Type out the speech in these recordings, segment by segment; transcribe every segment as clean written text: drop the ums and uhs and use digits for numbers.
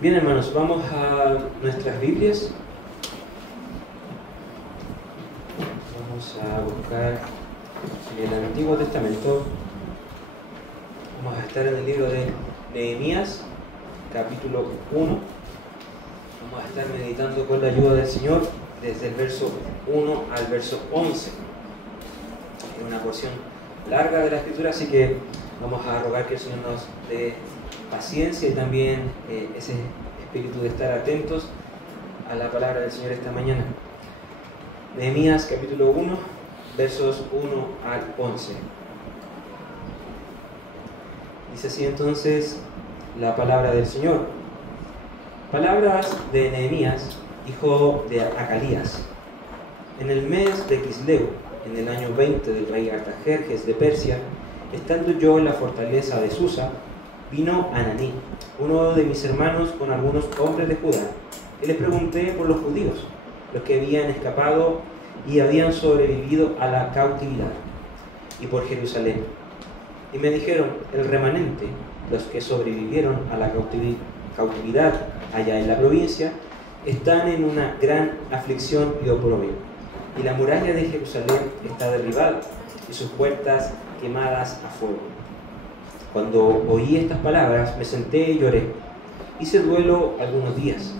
Bien, hermanos, vamos a nuestras Biblias. Vamos a buscar en el Antiguo Testamento. Vamos a estar en el libro de Nehemías, capítulo 1. Vamos a estar meditando con la ayuda del Señor desde el verso 1 al verso 11. Es una porción larga de la Escritura, así que vamos a rogar que el Señor nos dé paciencia y también ese espíritu de estar atentos a la palabra del Señor esta mañana. Nehemías capítulo 1, versos 1 al 11. Dice así entonces la palabra del Señor. Palabras de Nehemías, hijo de Acalías. En el mes de Quisleu, en el año 20 del rey Artajerjes de Persia, estando yo en la fortaleza de Susa, vino Ananí, uno de mis hermanos, con algunos hombres de Judá, y les pregunté por los judíos, los que habían escapado y habían sobrevivido a la cautividad, y por Jerusalén. Y me dijeron, el remanente, los que sobrevivieron a la cautividad allá en la provincia, están en una gran aflicción y oprobio, y la muralla de Jerusalén está derribada, y sus puertas quemadas a fuego. Cuando oí estas palabras, me senté y lloré. Hice duelo algunos días.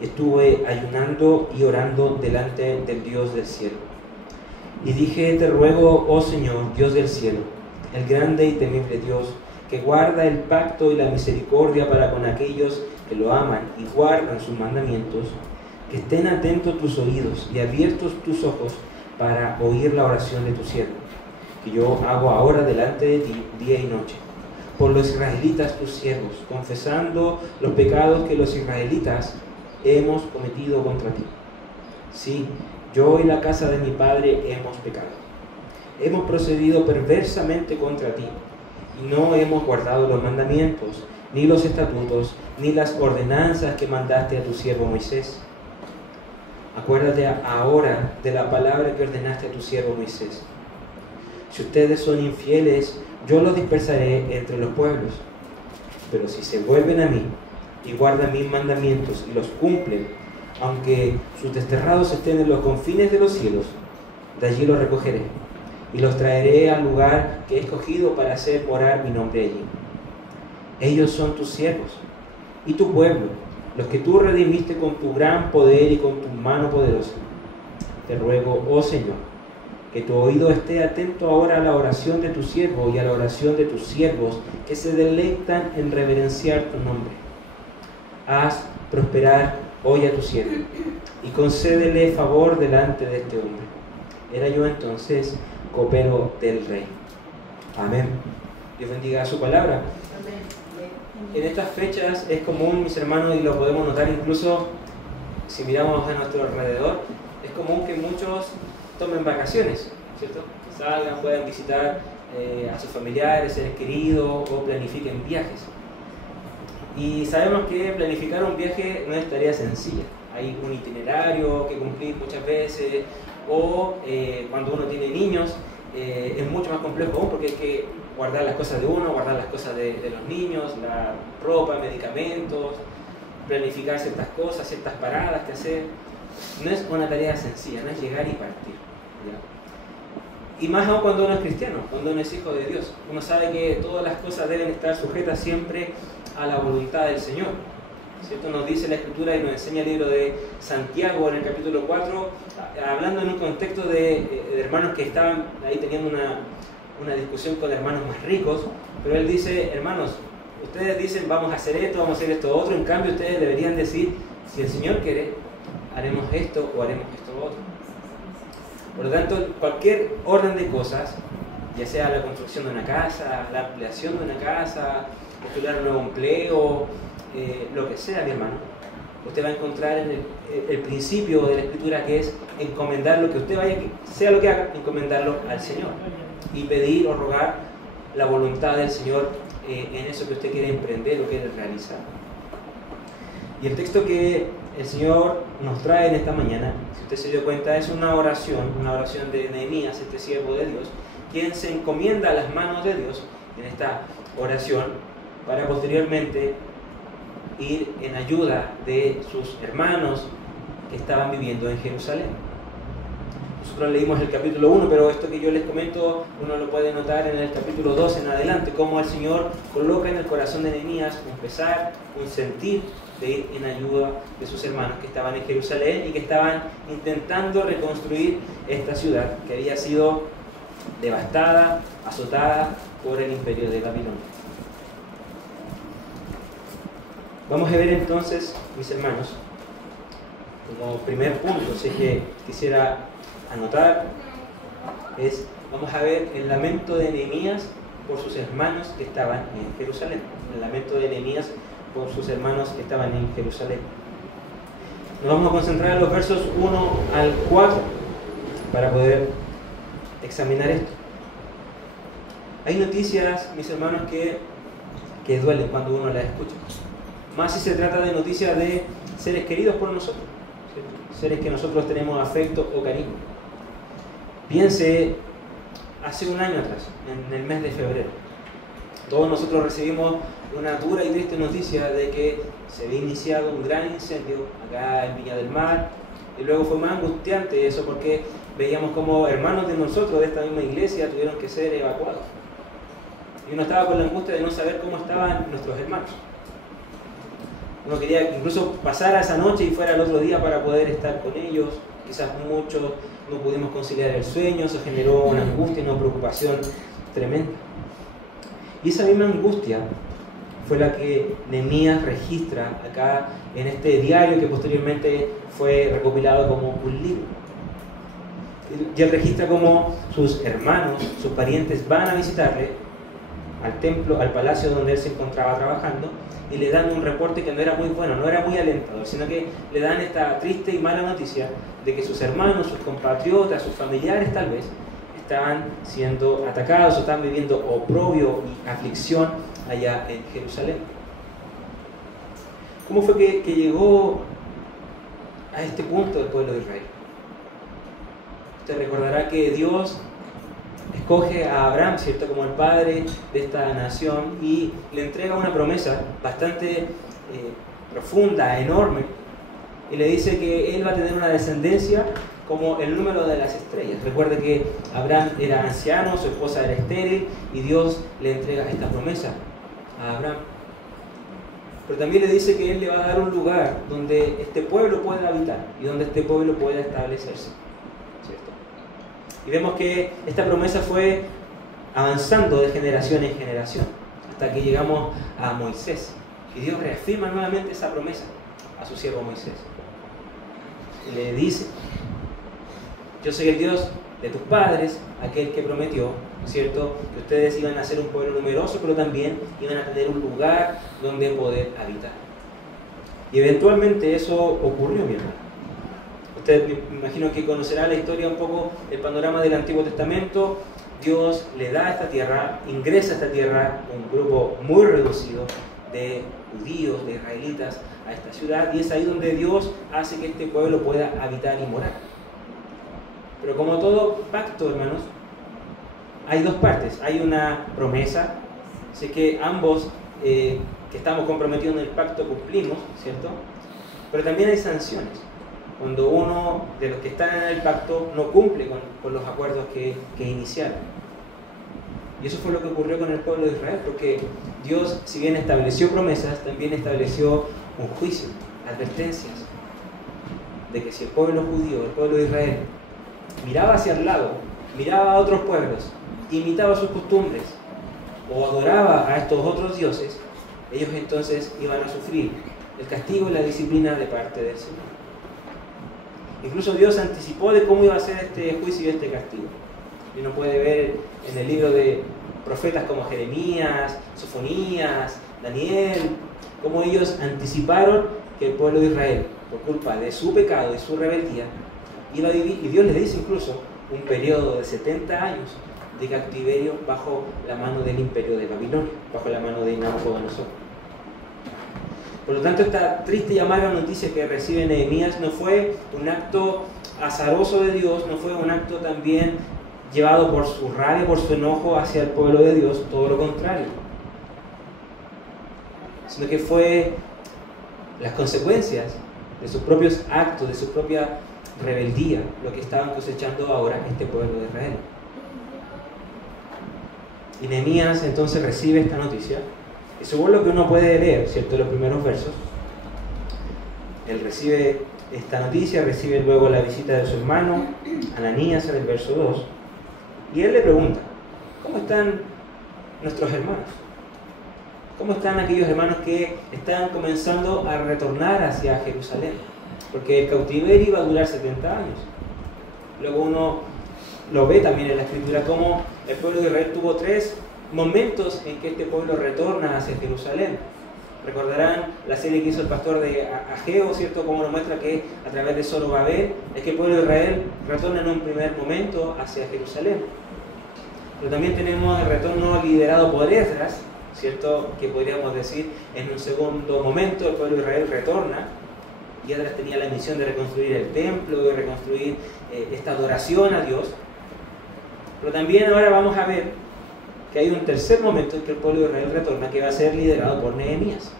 Estuve ayunando y orando delante del Dios del cielo. Y dije, te ruego, oh Señor, Dios del cielo, el grande y temible Dios, que guarda el pacto y la misericordia para con aquellos que lo aman y guardan sus mandamientos, que estén atentos tus oídos y abiertos tus ojos para oír la oración de tu siervo, que yo hago ahora delante de ti día y noche, por los israelitas tus siervos, confesando los pecados que los israelitas hemos cometido contra ti. Sí, yo y la casa de mi padre hemos pecado. Hemos procedido perversamente contra ti, y no hemos guardado los mandamientos, ni los estatutos, ni las ordenanzas que mandaste a tu siervo Moisés. Acuérdate ahora de la palabra que ordenaste a tu siervo Moisés. Si ustedes son infieles, yo los dispersaré entre los pueblos. Pero si se vuelven a mí y guardan mis mandamientos y los cumplen, aunque sus desterrados estén en los confines de los cielos, de allí los recogeré y los traeré al lugar que he escogido para hacer morar mi nombre allí. Ellos son tus siervos y tu pueblo, los que tú redimiste con tu gran poder y con tu mano poderosa. Te ruego, oh Señor, que tu oído esté atento ahora a la oración de tu siervo y a la oración de tus siervos, que se deleitan en reverenciar tu nombre. Haz prosperar hoy a tu siervo, y concédele favor delante de este hombre. Era yo entonces copero del rey. Amén. Dios bendiga su palabra. En estas fechas es común, mis hermanos, y lo podemos notar incluso si miramos a nuestro alrededor, es común que muchos tomen vacaciones, ¿cierto? Que salgan, puedan visitar a sus familiares, seres queridos, o planifiquen viajes. Y sabemos que planificar un viaje no es tarea sencilla. Hay un itinerario que cumplir muchas veces, o cuando uno tiene niños, es mucho más complejo aún, porque hay que guardar las cosas de uno, guardar las cosas de los niños, la ropa, medicamentos, planificar ciertas cosas, ciertas paradas que hacer. No es una tarea sencilla, no es llegar y partir, ¿ya? Y más aún cuando uno es cristiano, cuando uno es hijo de Dios. Uno sabe que todas las cosas deben estar sujetas siempre a la voluntad del Señor, ¿cierto? Nos dice la Escritura y nos enseña el libro de Santiago en el capítulo 4, hablando en un contexto de hermanos que estaban ahí teniendo una discusión con hermanos más ricos, pero él dice, hermanos, ustedes dicen vamos a hacer esto, vamos a hacer esto otro, en cambio ustedes deberían decir, si el Señor quiere, haremos esto o haremos esto otro. Por lo tanto, cualquier orden de cosas, ya sea la construcción de una casa, la ampliación de una casa, postular un nuevo empleo, lo que sea, mi hermano, usted va a encontrar en el principio de la Escritura, que es encomendar lo que usted vaya, sea lo que haga, encomendarlo al Señor y pedir o rogar la voluntad del Señor en eso que usted quiere emprender o quiere realizar. Y el texto que el Señor nos trae en esta mañana, si usted se dio cuenta, es una oración de Nehemías, este siervo de Dios, quien se encomienda a las manos de Dios en esta oración para posteriormente ir en ayuda de sus hermanos que estaban viviendo en Jerusalén. Nosotros leímos el capítulo 1, pero esto que yo les comento uno lo puede notar en el capítulo 2 en adelante, cómo el Señor coloca en el corazón de Nehemías un pesar, un sentir de ir en ayuda de sus hermanos que estaban en Jerusalén y que estaban intentando reconstruir esta ciudad que había sido devastada, azotada por el imperio de Babilonia. Vamos a ver entonces, mis hermanos, como primer punto, si es que quisiera anotar, vamos a ver el lamento de Nehemías por sus hermanos que estaban en Jerusalén. El lamento de Nehemías por sus hermanos que estaban en Jerusalén. Nos vamos a concentrar en los versos 1 al 4 para poder examinar esto. Hay noticias, mis hermanos, que duelen cuando uno las escucha. Más si se trata de noticias de seres queridos por nosotros, ¿cierto? Seres que nosotros tenemos afecto o cariño. Piense, hace un año atrás, en el mes de febrero, todos nosotros recibimos una dura y triste noticia de que se había iniciado un gran incendio acá en Viña del Mar, y luego fue más angustiante eso porque veíamos como hermanos de nosotros de esta misma iglesia tuvieron que ser evacuados. Y uno estaba con la angustia de no saber cómo estaban nuestros hermanos. Uno quería incluso pasar a esa noche y fuera el otro día para poder estar con ellos. Quizás muchos no pudimos conciliar el sueño, se generó una angustia y una preocupación tremenda. Y esa misma angustia fue la que Nehemías registra acá en este diario que posteriormente fue recopilado como un libro. Y él registra cómo sus hermanos, sus parientes van a visitarle al templo, al palacio donde él se encontraba trabajando, y le dan un reporte que no era muy bueno, no era muy alentador, sino que le dan esta triste y mala noticia de que sus hermanos, sus compatriotas, sus familiares tal vez, estaban siendo atacados o estaban viviendo oprobio y aflicción allá en Jerusalén. ¿Cómo fue que llegó a este punto el pueblo de Israel? Usted recordará que Dios escoge a Abraham, ¿cierto?, como el padre de esta nación y le entrega una promesa bastante profunda, enorme, y le dice que él va a tener una descendencia como el número de las estrellas. Recuerde que Abraham era anciano, su esposa era estéril y Dios le entrega esta promesa a Abraham. Pero también le dice que él le va a dar un lugar donde este pueblo pueda habitar y donde este pueblo pueda establecerse, ¿cierto? Y vemos que esta promesa fue avanzando de generación en generación hasta que llegamos a Moisés. Y Dios reafirma nuevamente esa promesa a su siervo Moisés. Y le dice: yo soy el Dios de tus padres, aquel que prometió, ¿cierto?, que ustedes iban a ser un pueblo numeroso, pero también iban a tener un lugar donde poder habitar. Y eventualmente eso ocurrió, mi hermano. Usted me imagino que conocerá la historia un poco, el panorama del Antiguo Testamento. Dios le da a esta tierra, ingresa a esta tierra un grupo muy reducido de judíos, de israelitas a esta ciudad, y es ahí donde Dios hace que este pueblo pueda habitar y morar. Pero como todo pacto, hermanos, hay dos partes. Hay una promesa, así que ambos que estamos comprometidos en el pacto cumplimos, ¿cierto? Pero también hay sanciones. Cuando uno de los que están en el pacto no cumple con los acuerdos que iniciaron. Y eso fue lo que ocurrió con el pueblo de Israel, porque Dios, si bien estableció promesas, también estableció un juicio, advertencias, de que si el pueblo judío, el pueblo de Israel, miraba hacia el lado, miraba a otros pueblos, imitaba sus costumbres, o adoraba a estos otros dioses, ellos entonces iban a sufrir el castigo y la disciplina de parte del Señor. Incluso Dios anticipó de cómo iba a ser este juicio y este castigo. Y uno puede ver en el libro de profetas como Jeremías, Sofonías, Daniel, cómo ellos anticiparon que el pueblo de Israel, por culpa de su pecado y su rebeldía, iba a vivir, y Dios les dice incluso, un periodo de 70 años de cautiverio bajo la mano del imperio de Babilonia, bajo la mano de Nabucodonosor. Por lo tanto, esta triste y amarga noticia que recibe Nehemías no fue un acto azaroso de Dios, no fue un acto también llevado por su rabia, por su enojo hacia el pueblo de Dios, todo lo contrario. Sino que fue las consecuencias de sus propios actos, de su propia rebeldía, lo que estaban cosechando ahora este pueblo de Israel. Y Nehemías entonces recibe esta noticia, y según lo que uno puede leer, ¿cierto?, los primeros versos, él recibe esta noticia, recibe luego la visita de su hermano, Ananías, en el verso 2, y él le pregunta, ¿cómo están nuestros hermanos? ¿Cómo están aquellos hermanos que están comenzando a retornar hacia Jerusalén? Porque el cautiverio iba a durar 70 años. Luego uno lo ve también en la Escritura como el pueblo de Israel tuvo 3 momentos en que este pueblo retorna hacia Jerusalén. Recordarán la serie que hizo el pastor de Ageo, ¿cierto? Como nos muestra que a través de Zorobabel es que el pueblo de Israel retorna en un primer momento hacia Jerusalén. Pero también tenemos el retorno liderado por Esdras, ¿cierto? Que podríamos decir en un segundo momento el pueblo de Israel retorna, y Esdras tenía la misión de reconstruir el templo, de reconstruir esta adoración a Dios. Pero también ahora vamos a ver que hay un tercer momento en que el pueblo de Israel retorna, que va a ser liderado por Nehemías.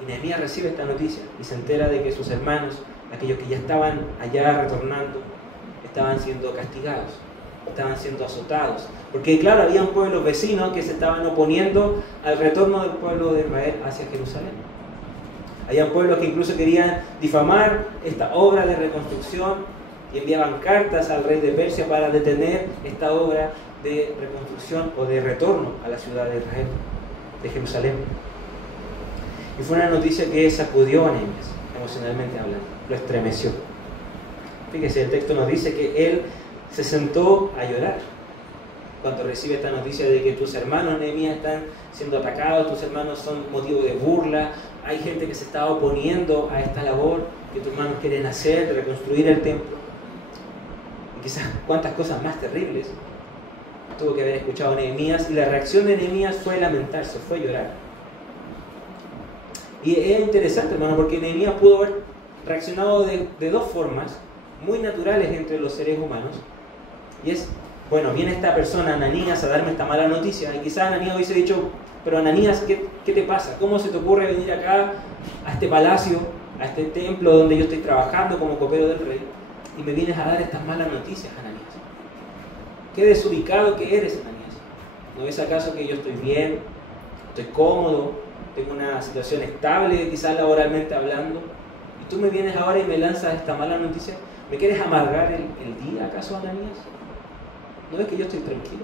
Y Nehemías recibe esta noticia y se entera de que sus hermanos, aquellos que ya estaban allá retornando, estaban siendo castigados, estaban siendo azotados. Porque claro, había un pueblo vecino que se estaban oponiendo al retorno del pueblo de Israel hacia Jerusalén. Había pueblos que incluso querían difamar esta obra de reconstrucción y enviaban cartas al rey de Persia para detener esta obra de reconstrucción o de retorno a la ciudad de Israel, de Jerusalén. Y fue una noticia que sacudió a Nehemías, emocionalmente hablando, lo estremeció. Fíjese, el texto nos dice que él se sentó a llorar cuando recibe esta noticia de que tus hermanos, Nehemías, están siendo atacados, tus hermanos son motivo de burla, hay gente que se está oponiendo a esta labor que tus hermanos quieren hacer, de reconstruir el templo. Y quizás cuántas cosas más terribles tuvo que haber escuchado Nehemías, y la reacción de Nehemías fue lamentarse, fue llorar. Y es interesante, hermano, porque Nehemías pudo haber reaccionado de 2 formas muy naturales entre los seres humanos, y es, bueno, viene esta persona, Ananías, a darme esta mala noticia, y quizás Ananías hubiese dicho, pero Ananías, ¿qué te pasa? ¿Cómo se te ocurre venir acá, a este palacio, a este templo donde yo estoy trabajando como copero del rey, y me vienes a dar estas malas noticias, Ananías? Qué desubicado que eres, Ananías. ¿No es acaso que yo estoy bien, estoy cómodo, tengo una situación estable, quizás laboralmente hablando, y tú me vienes ahora y me lanzas esta mala noticia? ¿Me quieres amargar el día, acaso, Ananías? ¿No ves que yo estoy tranquilo?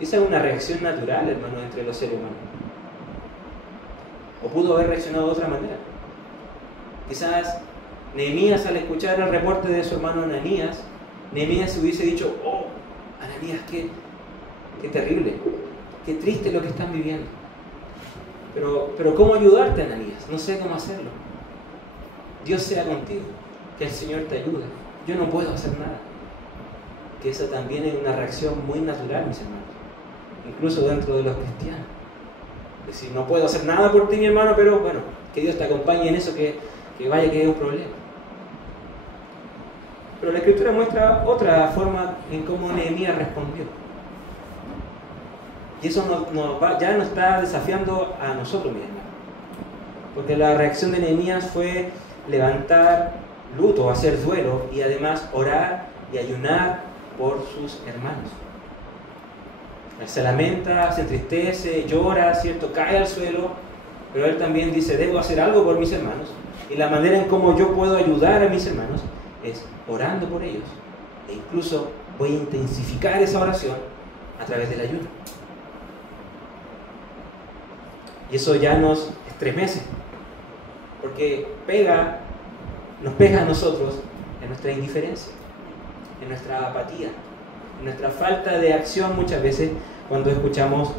Esa es una reacción natural, hermano, entre los seres humanos. O pudo haber reaccionado de otra manera. Quizás Nehemías, al escuchar el reporte de su hermano Ananías, Nehemías se hubiese dicho, oh, Ananías, qué terrible, qué triste lo que están viviendo. Pero ¿cómo ayudarte, Ananías? No sé cómo hacerlo. Dios sea contigo, que el Señor te ayude. Yo no puedo hacer nada. Que esa también es una reacción muy natural, mis hermanos, incluso dentro de los cristianos. Es decir, no puedo hacer nada por ti, mi hermano, pero bueno, que Dios te acompañe en eso, que vaya que es un problema. Pero la Escritura muestra otra forma en cómo Nehemías respondió. Y eso ya nos está desafiando a nosotros, mi hermano. Porque la reacción de Nehemías fue levantar luto, hacer duelo y además orar y ayunar por sus hermanos. Él se lamenta, se entristece, llora, ¿cierto? Cae al suelo, pero él también dice, debo hacer algo por mis hermanos. Y la manera en cómo yo puedo ayudar a mis hermanos es orando por ellos. E incluso voy a intensificar esa oración a través del ayuno. Y eso ya nos estremece, porque nos pega a nosotros en nuestra indiferencia, en nuestra apatía, en nuestra falta de acción muchas veces cuando escuchamos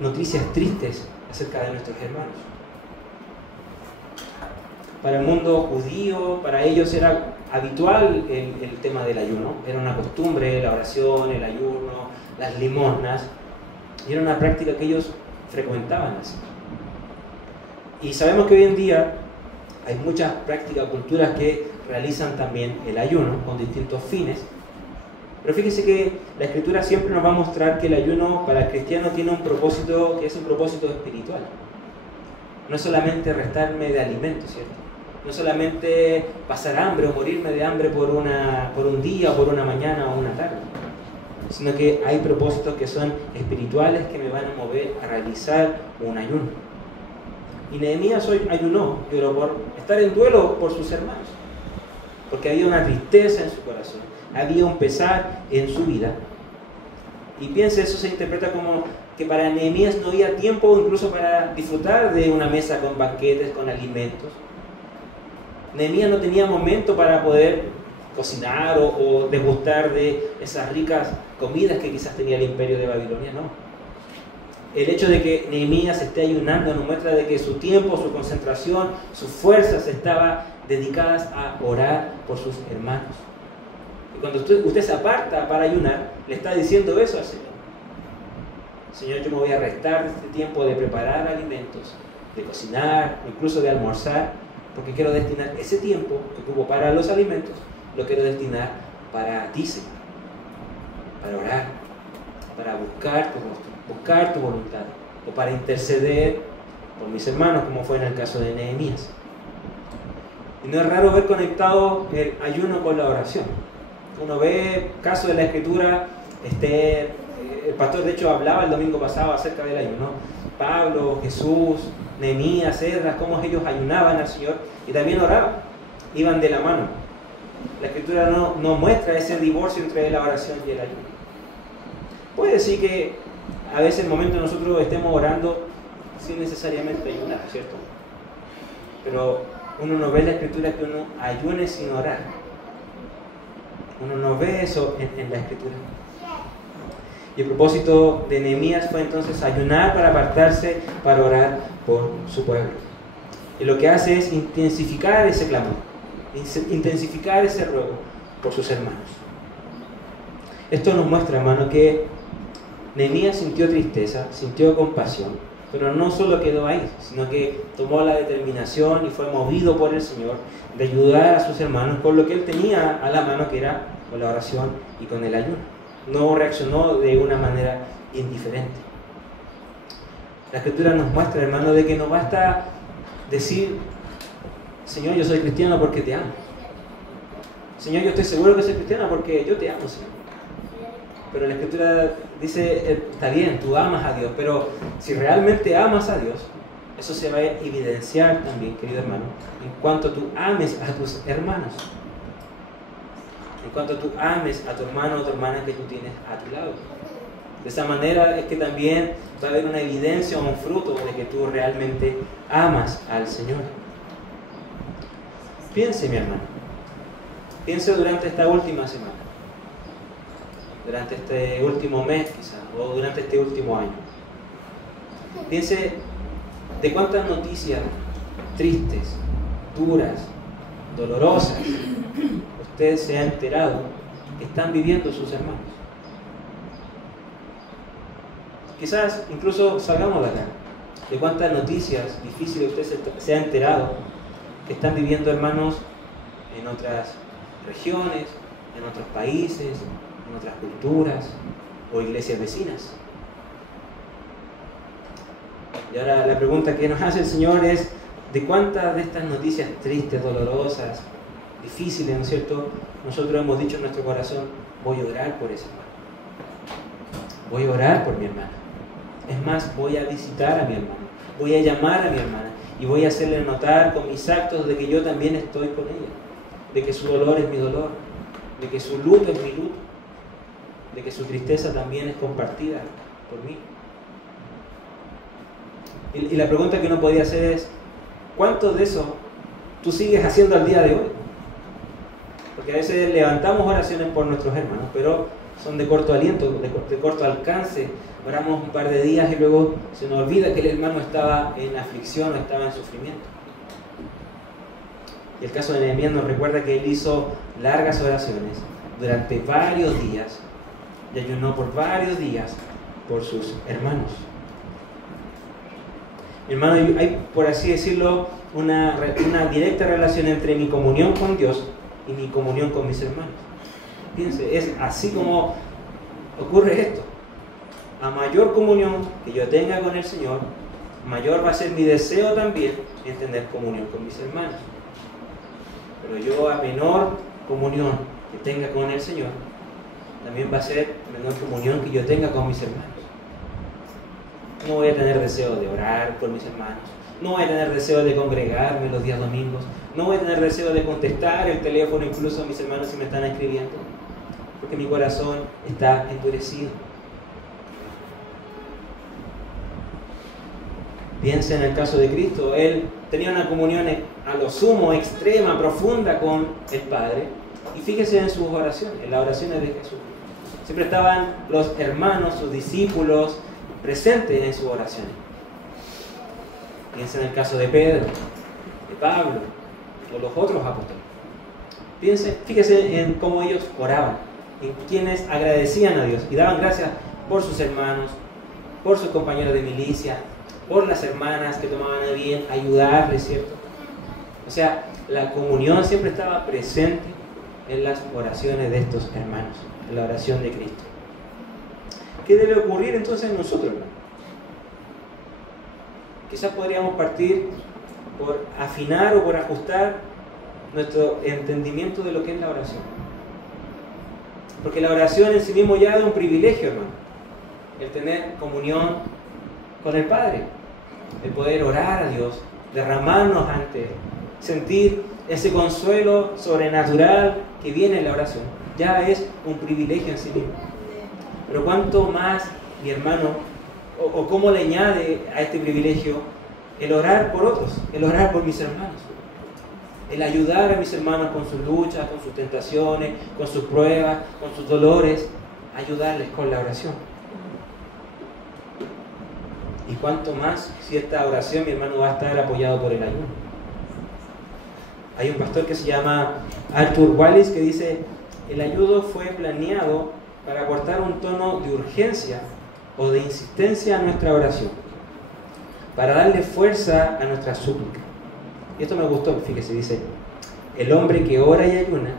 noticias tristes acerca de nuestros hermanos. Para el mundo judío, para ellos era habitual el tema del ayuno, era una costumbre, la oración, el ayuno, las limosnas, y era una práctica que ellos frecuentaban así. Y sabemos que hoy en día hay muchas prácticas, culturas que realizan también el ayuno con distintos fines. Pero fíjense que la Escritura siempre nos va a mostrar que el ayuno para el cristiano tiene un propósito que es un propósito espiritual. no es solamente restarme de alimento, ¿cierto? No es solamente pasar hambre o morirme de hambre por un día o por una mañana o una tarde, sino que hay propósitos que son espirituales que me van a mover a realizar un ayuno. Y Nehemías hoy ayunó, lloró por estar en duelo por sus hermanos, porque había una tristeza en su corazón, había un pesar en su vida. Y piense, eso se interpreta como que para Nehemías no había tiempo incluso para disfrutar de una mesa con banquetes, con alimentos. Nehemías no tenía momento para poder cocinar o degustar de esas ricas comidas que quizás tenía el imperio de Babilonia, no. El hecho de que Nehemías esté ayunando nos muestra de que su tiempo, su concentración, sus fuerzas estaban dedicadas a orar por sus hermanos. Y cuando usted se aparta para ayunar, le está diciendo eso al Señor. Señor, yo me voy a restar de este tiempo de preparar alimentos, de cocinar, incluso de almorzar, porque quiero destinar ese tiempo que ocupo para los alimentos, lo quiero destinar para ti, Señor, para orar, para buscar tu rostro, buscar tu voluntad, o para interceder por mis hermanos, como fue en el caso de Nehemías. Y no es raro ver conectado el ayuno con la oración. Uno ve casos de la Escritura, el pastor de hecho hablaba el domingo pasado acerca del ayuno, Pablo, Jesús, Nehemías, Esdras, cómo ellos ayunaban al Señor y también oraban, iban de la mano. La Escritura no muestra ese divorcio entre la oración y el ayuno. Puede decir que a veces en el momento nosotros estemos orando sin necesariamente ayunar, ¿cierto? Pero uno no ve en la Escritura que uno ayune sin orar. Uno no ve eso en la Escritura. Y el propósito de Nehemías fue entonces ayunar para apartarse, para orar por su pueblo. Y lo que hace es intensificar ese clamor, intensificar ese ruego por sus hermanos. Esto nos muestra, hermano, que Nehemías sintió tristeza, sintió compasión, pero no solo quedó ahí, sino que tomó la determinación y fue movido por el Señor de ayudar a sus hermanos con lo que él tenía a la mano, que era con la oración y con el ayuno. No reaccionó de una manera indiferente. La Escritura nos muestra, hermano, de que no basta decir: Señor, yo soy cristiano porque te amo. Señor, yo estoy seguro que soy cristiano porque yo te amo, Señor. Pero la Escritura dice: está bien, tú amas a Dios, pero si realmente amas a Dios, eso se va a evidenciar también, querido hermano, en cuanto tú ames a tus hermanos. En cuanto tú ames a tu hermano o tu hermana que tú tienes a tu lado. De esa manera es que también va a haber una evidencia o un fruto de que tú realmente amas al Señor. Piense, mi hermano. Piense durante esta última semana. Durante este último mes quizás, o durante este último año. Piense de cuántas noticias tristes, duras, dolorosas, usted se ha enterado que están viviendo sus hermanos. Quizás incluso salgamos de acá, de cuántas noticias difíciles usted se ha enterado que están viviendo hermanos en otras regiones, en otros países, en otras culturas o iglesias vecinas. Y ahora la pregunta que nos hace el Señor es: ¿de cuántas de estas noticias tristes, dolorosas, difíciles, ¿no es cierto?, nosotros hemos dicho en nuestro corazón: voy a orar por ese hermano, voy a orar por mi hermana, es más, voy a visitar a mi hermano, voy a llamar a mi hermana y voy a hacerle notar con mis actos de que yo también estoy con ella, de que su dolor es mi dolor, de que su luto es mi luto, de que su tristeza también es compartida por mí? Y la pregunta que uno podría hacer es: ¿cuánto de eso tú sigues haciendo al día de hoy? Porque a veces levantamos oraciones por nuestros hermanos, pero son de corto aliento, de corto alcance. Oramos un par de días y luego se nos olvida que el hermano estaba en aflicción o estaba en sufrimiento. Y el caso de Nehemías nos recuerda que él hizo largas oraciones durante varios días y ayunó por varios días por sus hermanos. Hermano, hay, por así decirlo, una directa relación entre mi comunión con Dios y mi comunión con mis hermanos. Fíjense, es así como ocurre esto. A mayor comunión que yo tenga con el Señor, mayor va a ser mi deseo también en tener comunión con mis hermanos. Pero yo a menor comunión que tenga con el Señor, también va a ser menor comunión que yo tenga con mis hermanos. No voy a tener deseo de orar por mis hermanos, no voy a tener deseo de congregarme los días domingos, no voy a tener deseo de contestar el teléfono incluso a mis hermanos si me están escribiendo, porque mi corazón está endurecido. Piensa en el caso de Cristo. Él tenía una comunión a lo sumo, extrema, profunda con el Padre. Y fíjese en sus oraciones, en las oraciones de Jesús. Siempre estaban los hermanos, sus discípulos, presentes en sus oraciones. Piensa en el caso de Pedro, de Pablo, o los otros apóstoles. Fíjese en cómo ellos oraban, en quienes agradecían a Dios y daban gracias por sus hermanos, por sus compañeros de milicia, por las hermanas que tomaban a bien ayudarles, ¿cierto? O sea, la comunión siempre estaba presente en las oraciones de estos hermanos, en la oración de Cristo. ¿Qué debe ocurrir entonces en nosotros, hermano? Quizás podríamos partir por afinar o por ajustar nuestro entendimiento de lo que es la oración. Porque la oración en sí mismo ya es un privilegio, hermano. El tener comunión con el Padre, el poder orar a Dios, derramarnos ante Él, sentir ese consuelo sobrenatural que viene en la oración, ya es un privilegio en sí mismo. Pero cuánto más, mi hermano, o cómo le añade a este privilegio el orar por otros, el orar por mis hermanos, el ayudar a mis hermanos con sus luchas, con sus tentaciones, con sus pruebas, con sus dolores, ayudarles con la oración. Y cuánto más si esta oración, mi hermano, va a estar apoyado por el ayuno. Hay un pastor que se llama Arthur Wallis que dice: el ayuno fue planeado para aportar un tono de urgencia o de insistencia a nuestra oración, para darle fuerza a nuestra súplica. Y esto me gustó, fíjese, dice: el hombre que ora y ayuna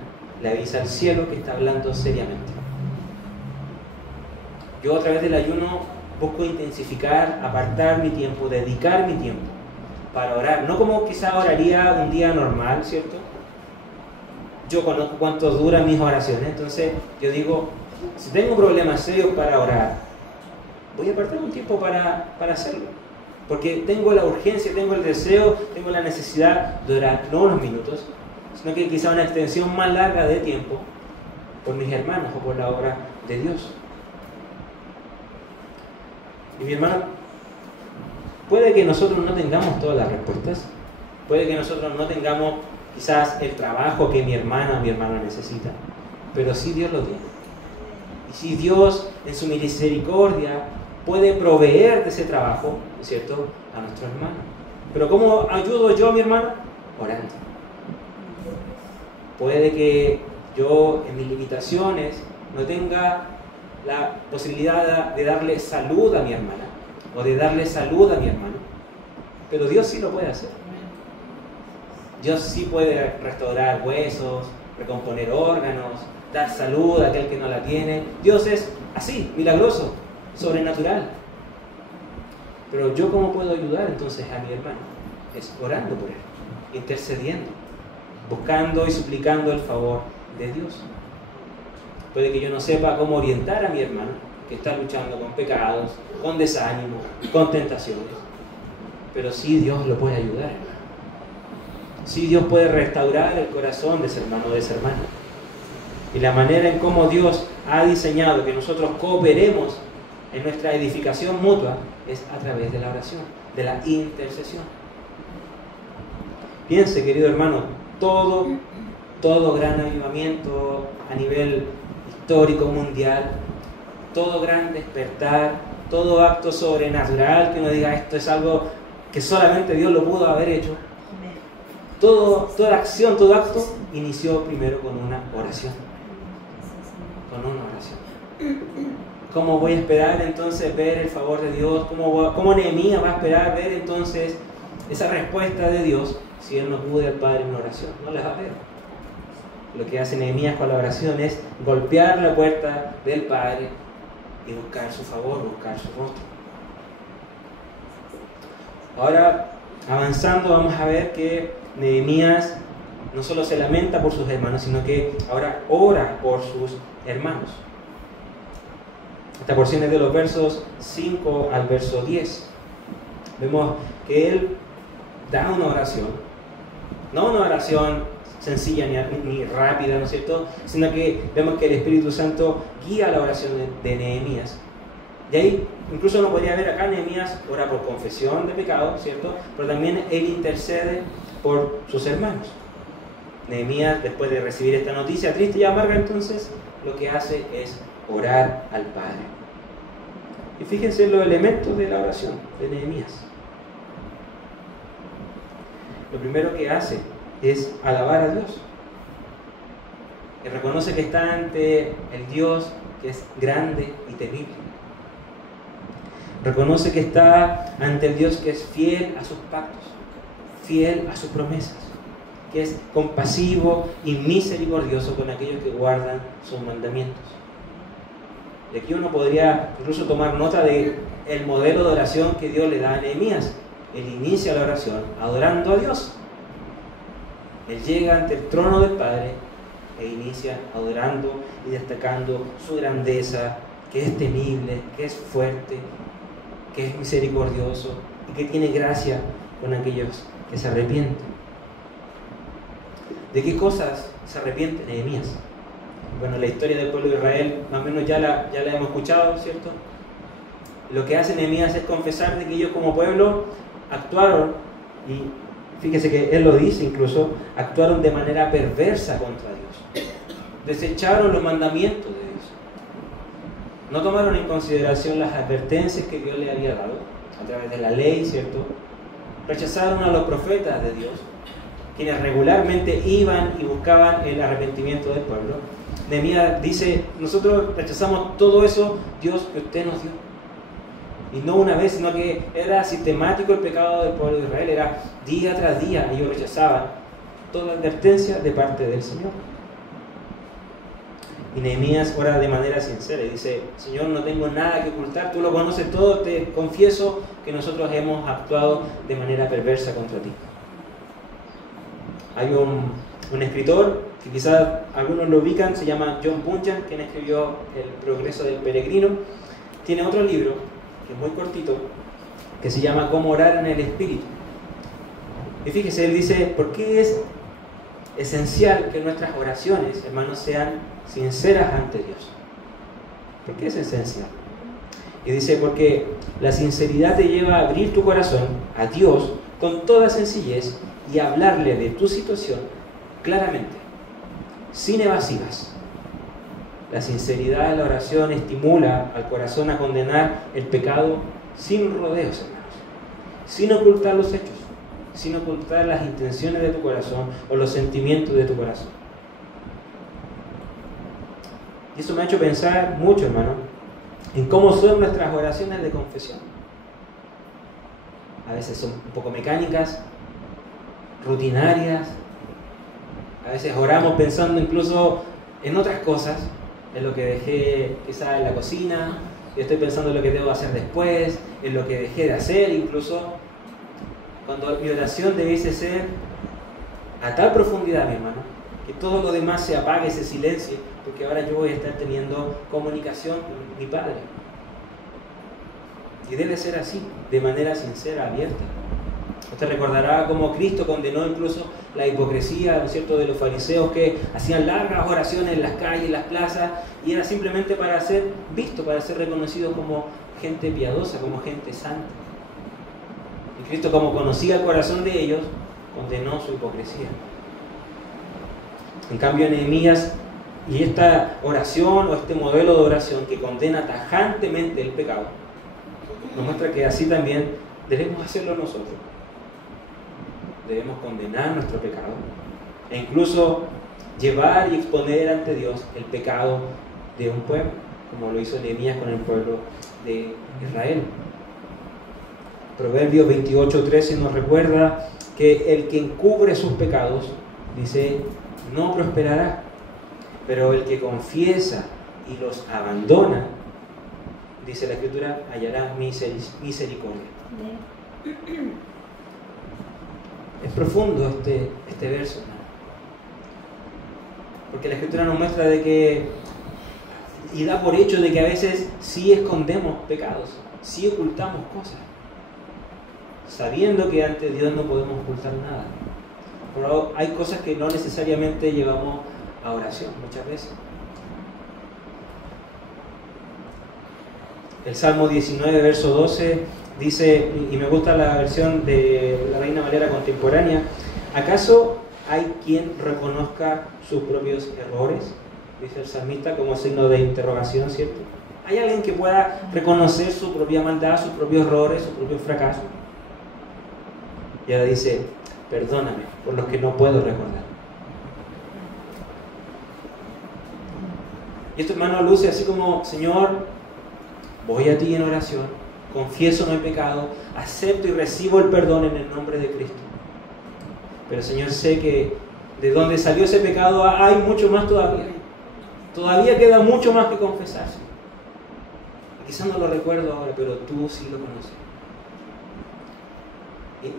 le avisa al cielo que está hablando seriamente. Yo a través del ayuno busco intensificar, apartar mi tiempo, dedicar mi tiempo para orar. No como quizá oraría un día normal, ¿cierto? Yo conozco cuánto duran mis oraciones, entonces yo digo, si tengo problemas serios para orar, voy a apartar un tiempo para hacerlo. Porque tengo la urgencia, tengo el deseo, tengo la necesidad de orar, no unos minutos, sino que quizá una extensión más larga de tiempo por mis hermanos o por la obra de Dios. Y mi hermano, puede que nosotros no tengamos todas las respuestas, puede que nosotros no tengamos quizás el trabajo que mi hermana o mi hermano necesita, pero sí Dios lo tiene. Y si Dios en su misericordia puede proveer de ese trabajo, ¿no es cierto?, a nuestro hermano. Pero ¿cómo ayudo yo a mi hermano? Orando. Puede que yo en mis limitaciones no tenga la posibilidad de darle salud a mi hermana o de darle salud a mi hermano, pero Dios sí lo puede hacer. Dios sí puede restaurar huesos, recomponer órganos, dar salud a aquel que no la tiene. Dios es así, milagroso, sobrenatural. Pero yo, ¿cómo puedo ayudar entonces a mi hermano? Es orando por él, intercediendo, buscando y suplicando el favor de Dios. Puede que yo no sepa cómo orientar a mi hermano que está luchando con pecados, con desánimo, con tentaciones, pero sí Dios lo puede ayudar. Sí Dios puede restaurar el corazón de ese hermano o de esa hermana. Y la manera en cómo Dios ha diseñado que nosotros cooperemos en nuestra edificación mutua es a través de la oración, de la intercesión. Piense, querido hermano, todo gran avivamiento a nivel histórico mundial, todo gran despertar, todo acto sobrenatural que uno diga esto es algo que solamente Dios lo pudo haber hecho, toda acción, todo acto inició primero con una oración. Con una oración. ¿Cómo voy a esperar entonces ver el favor de Dios? ¿Cómo Nehemías va a esperar ver entonces esa respuesta de Dios si él no acude al Padre en una oración? No les va a ver. Lo que hace Nehemías con la oración es golpear la puerta del Padre y buscar su favor, buscar su rostro. Ahora, avanzando, vamos a ver que Nehemías no solo se lamenta por sus hermanos, sino que ahora ora por sus hermanos. Esta porción es de los versos 5 al verso 10. Vemos que él da una oración, no una oración sencilla ni rápida, ¿no es cierto?, sino que vemos que el Espíritu Santo guía la oración de Nehemías. De ahí, incluso uno podría ver acá, Nehemías ora por confesión de pecado, ¿cierto?, pero también él intercede por sus hermanos. Nehemías, después de recibir esta noticia triste y amarga, entonces lo que hace es orar al Padre. Y fíjense en los elementos de la oración de Nehemías. Lo primero que hace es alabar a Dios. Que reconoce que está ante el Dios que es grande y temible. Reconoce que está ante el Dios que es fiel a sus pactos, fiel a sus promesas, que es compasivo y misericordioso con aquellos que guardan sus mandamientos. Y aquí uno podría incluso tomar nota de el modelo de oración que Dios le da a Nehemías. Él inicia la oración adorando a Dios. Él llega ante el trono del Padre e inicia adorando y destacando su grandeza, que es temible, que es fuerte, que es misericordioso y que tiene gracia con aquellos que se arrepienten. ¿De qué cosas se arrepiente Nehemías? Bueno, la historia del pueblo de Israel más o menos ya la hemos escuchado, ¿cierto? Lo que hace Nehemías es confesar de que ellos como pueblo actuaron, y fíjese que él lo dice incluso, actuaron de manera perversa contra Dios. Desecharon los mandamientos de Dios. No tomaron en consideración las advertencias que Dios le había dado a través de la ley, ¿cierto? Rechazaron a los profetas de Dios, quienes regularmente iban y buscaban el arrepentimiento del pueblo. Nehemías dice, nosotros rechazamos todo eso, Dios, que usted nos dio. Y no una vez, sino que era sistemático el pecado del pueblo de Israel, era día tras día, ellos rechazaban toda advertencia de parte del Señor. Y Nehemías ora de manera sincera y dice, Señor, no tengo nada que ocultar, tú lo conoces todo, te confieso que nosotros hemos actuado de manera perversa contra ti. Hay un escritor que quizás algunos lo ubican, se llama John Bunyan, quien escribió El progreso del peregrino. Tiene otro libro, que es muy cortito, que se llama Cómo orar en el Espíritu. Y fíjese, él dice, ¿por qué es esencial que nuestras oraciones, hermanos, sean sinceras ante Dios? ¿Por qué es esencial? Y dice, porque la sinceridad te lleva a abrir tu corazón a Dios con toda sencillez y hablarle de tu situación claramente, sin evasivas. La sinceridad de la oración estimula al corazón a condenar el pecado sin rodeos, hermanos, sin ocultar los hechos, sin ocultar las intenciones de tu corazón o los sentimientos de tu corazón. Y eso me ha hecho pensar mucho, hermano, en cómo son nuestras oraciones de confesión. A veces son un poco mecánicas, rutinarias. A veces oramos pensando incluso en otras cosas, en lo que dejé quizás en la cocina, y estoy pensando en lo que debo hacer después, en lo que dejé de hacer incluso, cuando mi oración debiese ser a tal profundidad, mi hermano, que todo lo demás se apague, se silencie, porque ahora yo voy a estar teniendo comunicación con mi Padre. Y debe ser así, de manera sincera, abierta. Usted recordará cómo Cristo condenó incluso la hipocresía, ¿no es cierto?, de los fariseos que hacían largas oraciones en las calles, en las plazas, y era simplemente para ser visto, para ser reconocido como gente piadosa, como gente santa. Y Cristo, como conocía el corazón de ellos, condenó su hipocresía. En cambio, Nehemías, y esta oración o este modelo de oración que condena tajantemente el pecado, nos muestra que así también debemos hacerlo nosotros. Debemos condenar nuestro pecado e incluso llevar y exponer ante Dios el pecado de un pueblo, como lo hizo Nehemías con el pueblo de Israel. Proverbios 28:13 nos recuerda que el que encubre sus pecados, dice, no prosperará, pero el que confiesa y los abandona, dice la Escritura, hallará misericordia. Es profundo este verso, hermano. Porque la Escritura nos muestra de que, y da por hecho de que a veces sí escondemos pecados, sí ocultamos cosas, sabiendo que ante Dios no podemos ocultar nada. Pero hay cosas que no necesariamente llevamos a oración muchas veces. El Salmo 19, verso 12 dice, y me gusta la versión de la Reina Valera contemporánea: ¿acaso hay quien reconozca sus propios errores? Dice el salmista como signo de interrogación, ¿cierto? ¿Hay alguien que pueda reconocer su propia maldad, sus propios errores, sus propios fracasos? Y ahora dice, perdóname por los que no puedo recordar. Y esto, hermano, luce así como, Señor, voy a ti en oración, confieso mi pecado, acepto y recibo el perdón en el nombre de Cristo. Pero, Señor, sé que de donde salió ese pecado hay mucho más todavía. Todavía queda mucho más que confesarse. Quizás no lo recuerdo ahora, pero tú sí lo conoces.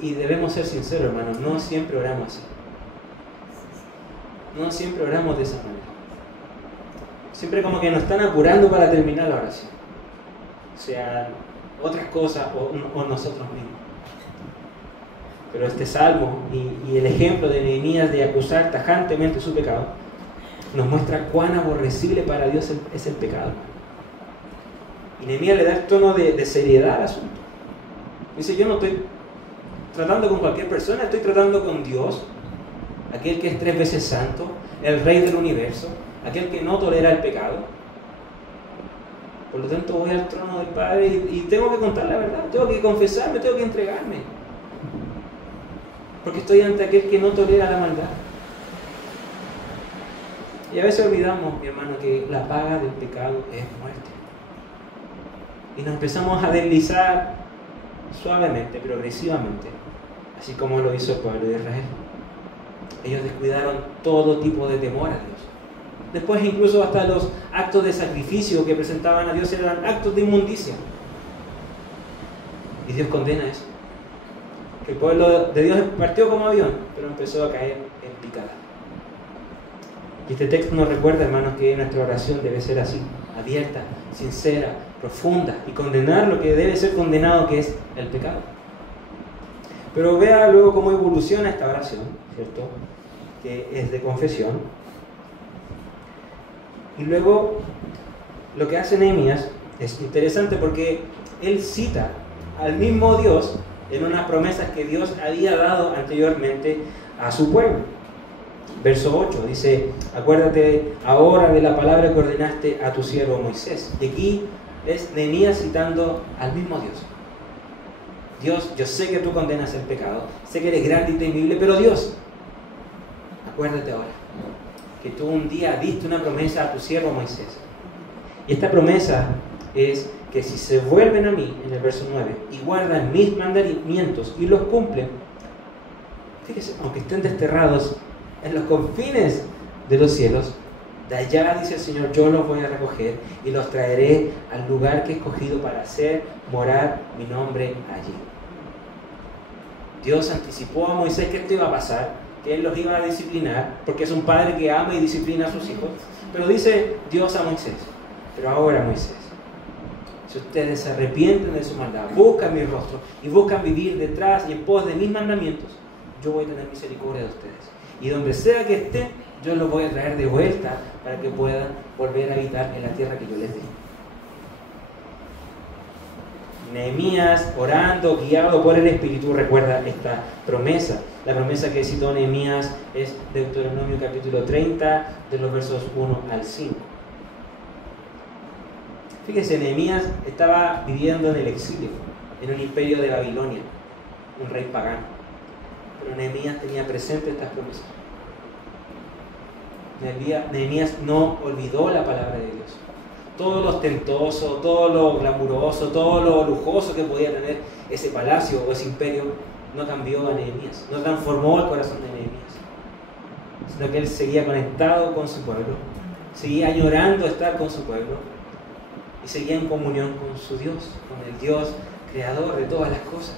Y debemos ser sinceros, hermanos, no siempre oramos así. No siempre oramos de esa manera. Siempre como que nos están apurando para terminar la oración. O sea, otras cosas o nosotros mismos. Pero este salmo y el ejemplo de Nehemías de acusar tajantemente su pecado nos muestra cuán aborrecible para Dios es el pecado. Y Nehemías le da el tono de seriedad al asunto. Dice, yo no estoy tratando con cualquier persona, estoy tratando con Dios, aquel que es 3 veces santo, el Rey del universo, aquel que no tolera el pecado. Por lo tanto voy al trono del Padre y tengo que contar la verdad, tengo que confesarme, tengo que entregarme. Porque estoy ante aquel que no tolera la maldad. Y a veces olvidamos, mi hermano, que la paga del pecado es muerte. Y nos empezamos a deslizar suavemente, progresivamente, así como lo hizo el pueblo de Israel. Ellos descuidaron todo tipo de temor a Dios. Después incluso hasta los actos de sacrificio que presentaban a Dios eran actos de inmundicia. Y Dios condena eso. Que el pueblo de Dios partió como avión, pero empezó a caer en picada. Y este texto nos recuerda, hermanos, que nuestra oración debe ser así, abierta, sincera, profunda, y condenar lo que debe ser condenado, que es el pecado. Pero vea luego cómo evoluciona esta oración, ¿cierto? Que es de confesión. Y luego lo que hace Nehemías es interesante porque él cita al mismo Dios en unas promesas que Dios había dado anteriormente a su pueblo. Verso 8 dice, acuérdate ahora de la palabra que ordenaste a tu siervo Moisés. Y aquí es Nehemías citando al mismo Dios. Dios, yo sé que tú condenas el pecado, sé que eres grande y temible, pero Dios, acuérdate ahora que tú un día diste una promesa a tu siervo Moisés. Y esta promesa es que si se vuelven a mí, en el verso 9, y guardan mis mandamientos y los cumplen, fíjese, aunque estén desterrados en los confines de los cielos, de allá, dice el Señor, yo los voy a recoger y los traeré al lugar que he escogido para hacer morar mi nombre allí. Dios anticipó a Moisés que esto iba a pasar, que Él los iba a disciplinar, porque es un padre que ama y disciplina a sus hijos. Pero dice Dios a Moisés, pero ahora Moisés, si ustedes se arrepienten de su maldad, buscan mi rostro y buscan vivir detrás y en pos de mis mandamientos, yo voy a tener misericordia de ustedes. Y donde sea que estén, yo los voy a traer de vuelta para que puedan volver a habitar en la tierra que yo les di. Nehemías, orando, guiado por el Espíritu, recuerda esta promesa. La promesa que citó Nehemías es Deuteronomio capítulo 30, de los versos 1 al 5. Fíjese, Nehemías estaba viviendo en el exilio, en un imperio de Babilonia, un rey pagano. Pero Nehemías tenía presente estas promesas. Nehemías no olvidó la palabra de Dios. Todo lo ostentoso, todo lo glamuroso, todo lo lujoso que podía tener ese palacio o ese imperio no cambió a Nehemías, no transformó el corazón de Nehemías, sino que él seguía conectado con su pueblo, seguía añorando estar con su pueblo y seguía en comunión con su Dios, con el Dios creador de todas las cosas.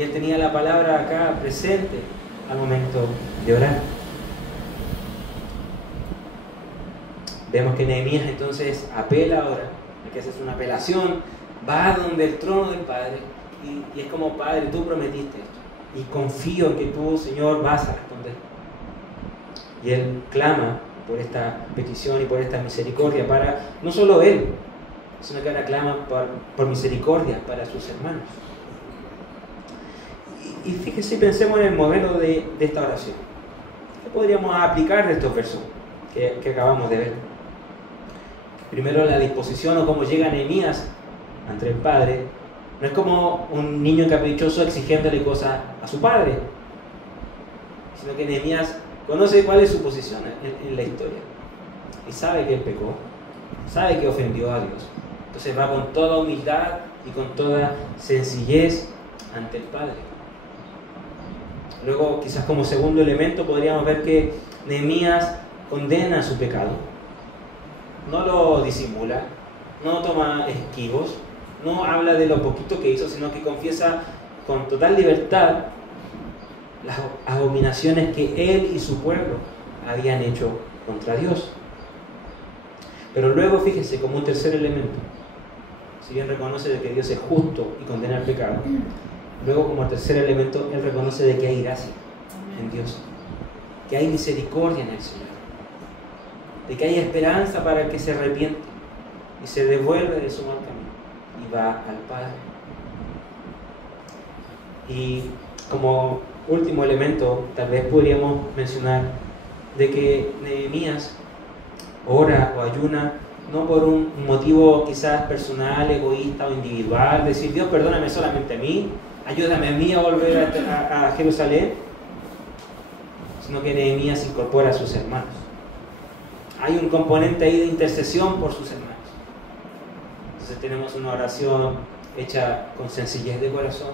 y él tenía la palabra acá presente al momento de orar. Vemos que Nehemías entonces apela ahora, hay que hacer una apelación, va donde el trono del Padre y es como: Padre, tú prometiste esto y confío en que tú, Señor, vas a responder. Y él clama por esta petición y por esta misericordia para no solo él, sino que ahora clama por misericordia para sus hermanos. Y fíjese, pensemos en el modelo de esta oración. ¿Qué podríamos aplicar de estos versos que acabamos de ver? Primero, la disposición o cómo llega Nehemías ante el Padre. No es como un niño caprichoso exigiéndole cosas a su padre, sino que Nehemías conoce cuál es su posición en la historia y sabe que él pecó, sabe que ofendió a Dios. Entonces va con toda humildad y con toda sencillez ante el Padre. Luego, quizás como segundo elemento, podríamos ver que Nehemías condena su pecado. No lo disimula, no toma esquivos, no habla de lo poquito que hizo, sino que confiesa con total libertad las abominaciones que él y su pueblo habían hecho contra Dios. Pero luego, fíjese, como un tercer elemento, si bien reconoce de que Dios es justo y condena el pecado, luego como tercer elemento, él reconoce de que hay gracia en Dios, que hay misericordia en el Señor, de que hay esperanza para el que se arrepiente y se devuelve de su mal camino y va al Padre. Y como último elemento, tal vez podríamos mencionar de que Nehemías ora o ayuna no por un motivo quizás personal, egoísta o individual, decir: Dios, perdóname solamente a mí, ayúdame a mí a volver a Jerusalén, sino que Nehemías incorpora a sus hermanos. Hay un componente ahí de intercesión por sus hermanos. Entonces tenemos una oración hecha con sencillez de corazón,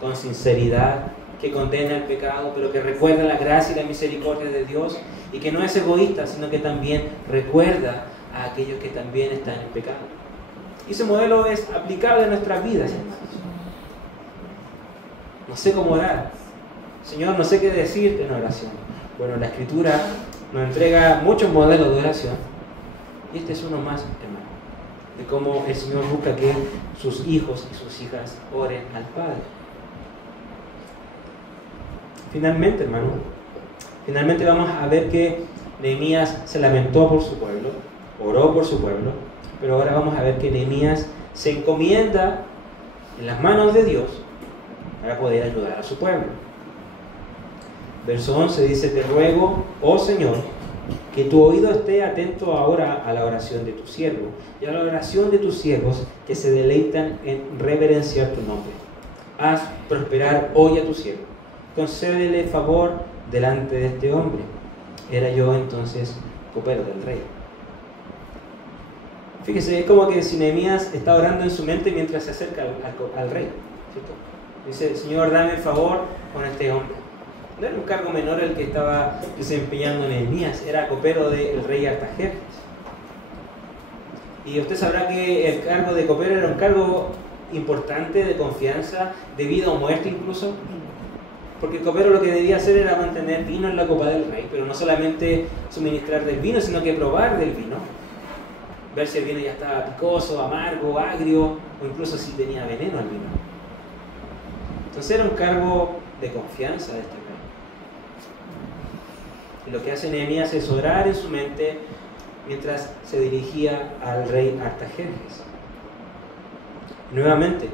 con sinceridad, que condena el pecado, pero que recuerda la gracia y la misericordia de Dios, y que no es egoísta, sino que también recuerda a aquellos que también están en pecado. Y ese modelo es aplicable a nuestras vidas, hermanos. No sé cómo orar. Señor, no sé qué decirte en oración. Bueno, la Escritura nos entrega muchos modelos de oración, y este es uno más, hermano, de cómo el Señor busca que sus hijos y sus hijas oren al Padre. Finalmente, hermano, vamos a ver que Nehemías se lamentó por su pueblo, oró por su pueblo, pero ahora vamos a ver que Nehemías se encomienda en las manos de Dios para poder ayudar a su pueblo. Verso 11 dice: Te ruego, oh Señor, que tu oído esté atento ahora a la oración de tu siervo y a la oración de tus siervos que se deleitan en reverenciar tu nombre. Haz prosperar hoy a tu siervo. Concédele favor delante de este hombre. Era yo entonces copero del rey. Fíjese, es como que si Nehemías está orando en su mente mientras se acerca al rey, ¿cierto? Dice: Señor, dame favor con este hombre. No era un cargo menor el que estaba desempeñando Nehemías, era copero del rey Artajerjes. Y usted sabrá que el cargo de copero era un cargo importante, de confianza, de vida o muerte incluso, porque el copero lo que debía hacer era mantener vino en la copa del rey, pero no solamente suministrar del vino, sino que probar del vino, ver si el vino ya estaba picoso, amargo, agrio, o incluso si tenía veneno el vino. Entonces era un cargo de confianza de este rey. Y lo que hace Nehemías es orar en su mente mientras se dirigía al rey Artajerjes. Nuevamente,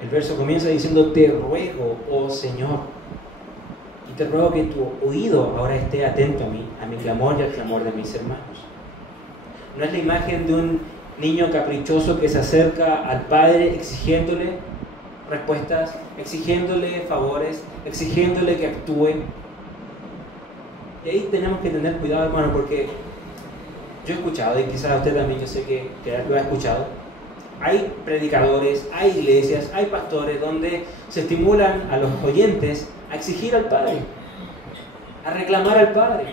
el verso comienza diciendo: Te ruego, oh Señor, y te ruego que tu oído ahora esté atento a mi clamor y al clamor de mis hermanos. No es la imagen de un niño caprichoso que se acerca al Padre exigiéndole respuestas, exigiéndole favores, exigiéndole que actúe. Y ahí tenemos que tener cuidado, hermano, porque yo he escuchado, y quizás usted también, yo sé que lo ha escuchado, hay predicadores, hay iglesias, hay pastores donde se estimulan a los oyentes a exigir al Padre, a reclamar al Padre.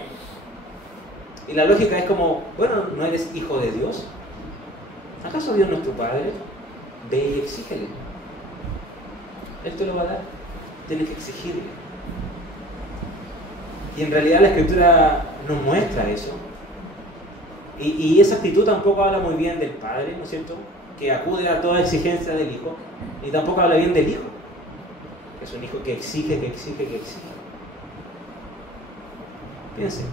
Y la lógica es como: bueno, ¿no eres hijo de Dios? ¿Acaso Dios no es tu Padre? Ve y exígele. Él te lo va a dar. Tienes que exigirle. Y en realidad la Escritura nos muestra eso. Y esa actitud tampoco habla muy bien del padre, ¿no es cierto?, que acude a toda exigencia del hijo, y tampoco habla bien del hijo, que es un hijo que exige. Piense,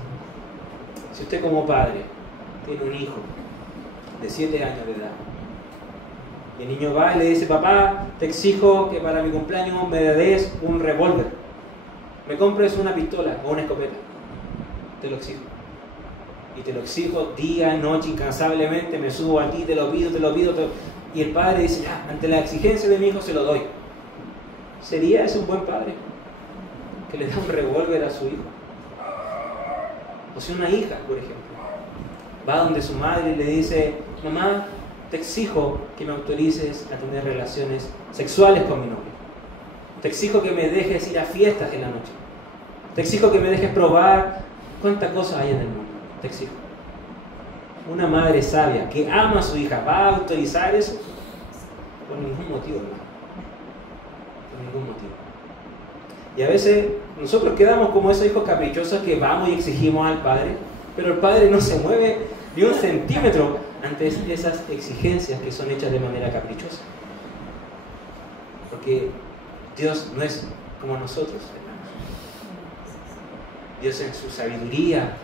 si usted como padre tiene un hijo de 7 años de edad, y el niño va y le dice: papá, te exijo que para mi cumpleaños me des un revólver, me compres una pistola o una escopeta, te lo exijo. Y te lo exijo día, noche, incansablemente, me subo a ti, te lo pido. Y el padre dice: ya, ante la exigencia de mi hijo se lo doy. ¿Sería ese un buen padre? Que le da un revólver a su hijo. O si una hija, por ejemplo, va donde su madre y le dice: mamá, te exijo que me autorices a tener relaciones sexuales con mi novio. Te exijo que me dejes ir a fiestas en la noche. Te exijo que me dejes probar cuántas cosas hay en el mundo. Te exijo. Una madre sabia que ama a su hija, ¿va a autorizar eso? Por ningún motivo, hermano. Por ningún motivo. Y a veces nosotros quedamos como esos hijos caprichosos que vamos y exigimos al padre, pero el padre no se mueve ni un centímetro ante esas exigencias que son hechas de manera caprichosa. Porque Dios no es como nosotros, hermanos. Dios en su sabiduría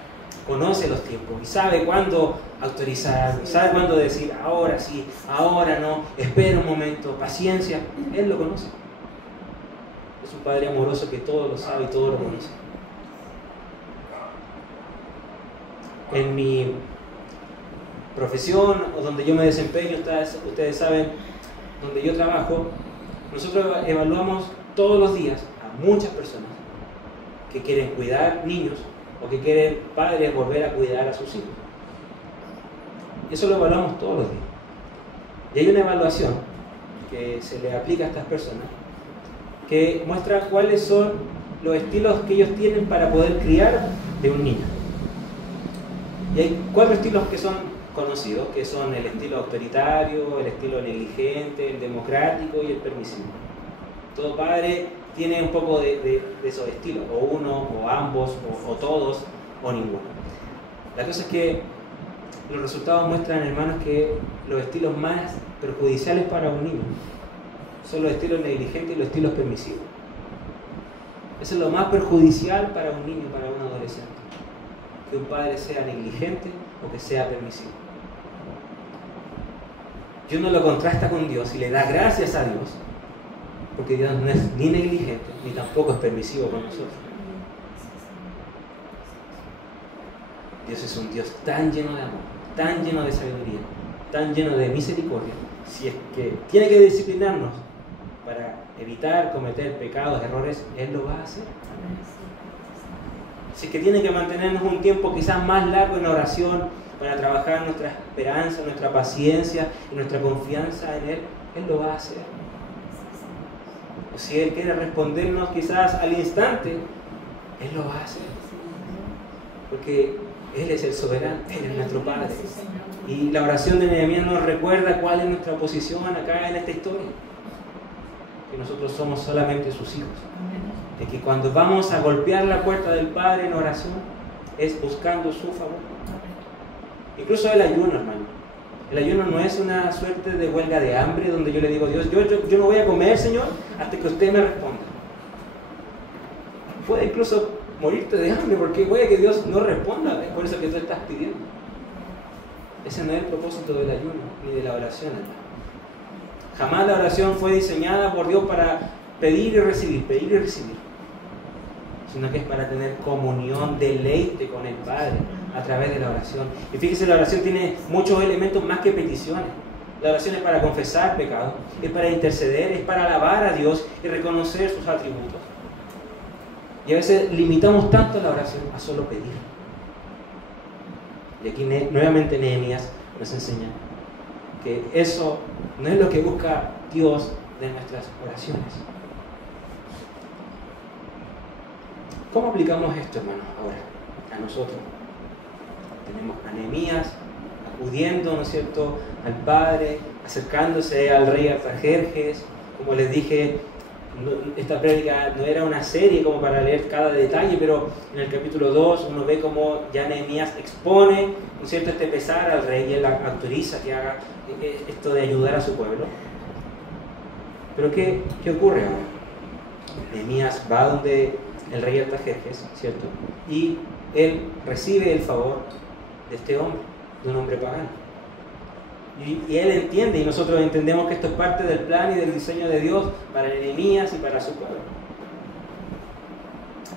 conoce los tiempos y sabe cuándo autorizar, sabe cuándo decir ahora sí, ahora no, espera un momento, paciencia. Él lo conoce. Es un Padre amoroso que todo lo sabe y todo lo conoce. En mi profesión, o donde yo me desempeño, ustedes saben, donde yo trabajo, nosotros evaluamos todos los días a muchas personas que quieren cuidar niños o que quieren padres volver a cuidar a sus hijos. Eso lo evaluamos todos los días. Y hay una evaluación que se le aplica a estas personas que muestra cuáles son los estilos que ellos tienen para poder criar de un niño. Y hay 4 estilos que son conocidos, que son el estilo autoritario, el estilo negligente, el democrático y el permisivo. Todo padre tiene un poco de esos estilos, o uno, o ambos, o todos, o ninguno. La cosa es que los resultados muestran, hermanos, que los estilos más perjudiciales para un niño son los estilos negligentes y los estilos permisivos. Eso es lo más perjudicial para un niño, para un adolescente. Que un padre sea negligente o que sea permisivo. Y uno lo contrasta con Dios y le da gracias a Dios, porque Dios no es ni negligente ni tampoco es permisivo con nosotros. Dios es un Dios tan lleno de amor, tan lleno de sabiduría, tan lleno de misericordia. Si es que tiene que disciplinarnos para evitar cometer pecados, errores, Él lo va a hacer. Si es que tiene que mantenernos un tiempo quizás más largo en oración para trabajar nuestra esperanza, nuestra paciencia y nuestra confianza en Él, Él lo va a hacer. O si Él quiere respondernos quizás al instante, Él lo va a hacer. Porque Él es el soberano, Él es nuestro Padre. Y la oración de Nehemías nos recuerda cuál es nuestra posición acá en esta historia. Que nosotros somos solamente sus hijos. De que cuando vamos a golpear la puerta del Padre en oración, es buscando su favor. Incluso el ayuno, hermano. El ayuno no es una suerte de huelga de hambre donde yo le digo a Dios, yo no voy a comer, Señor, hasta que usted me responda. Puede incluso morirte de hambre porque puede que Dios no responda, es por eso que tú estás pidiendo. Ese no es el propósito del ayuno ni de la oración, hermano. Jamás la oración fue diseñada por Dios para pedir y recibir, sino que es para tener comunión, deleite con el Padre a través de la oración. Y fíjese, la oración tiene muchos elementos más que peticiones. La oración es para confesar pecados, es para interceder, es para alabar a Dios y reconocer sus atributos. Y a veces limitamos tanto la oración a solo pedir. Y aquí nuevamente Nehemías nos enseña que eso no es lo que busca Dios de nuestras oraciones. ¿Cómo aplicamos esto, hermanos, ahora a nosotros? Tenemos a Nehemías acudiendo, ¿no es cierto?, al Padre, acercándose al rey Artajerjes. Como les dije, esta prédica no era una serie como para leer cada detalle, pero en el capítulo 2 uno ve cómo ya Nehemías expone, ¿no es cierto?, este pesar al rey, y él autoriza que haga esto de ayudar a su pueblo. Pero ¿qué ocurre ahora? Nehemías va donde el rey Artajerjes, ¿cierto?, y él recibe el favor de este hombre, de un hombre pagano. Y él entiende, y nosotros entendemos que esto es parte del plan y del diseño de Dios para Nehemías y para su pueblo.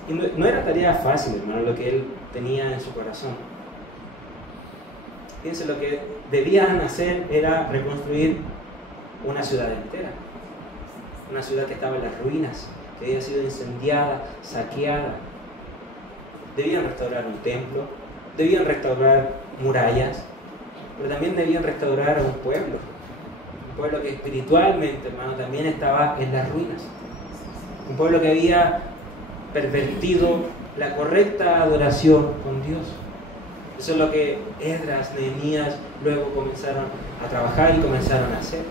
Y no era tarea fácil, hermano, lo que él tenía en su corazón. Fíjense, lo que debían hacer era reconstruir una ciudad entera. Una ciudad que estaba en las ruinas, que había sido incendiada, saqueada. Debían restaurar un templo, debían restaurar murallas, pero también debían restaurar a un pueblo que espiritualmente, hermano, también estaba en las ruinas. Un pueblo que había pervertido la correcta adoración con Dios. Eso es lo que Esdras, Nehemías luego comenzaron a trabajar y comenzaron a hacer.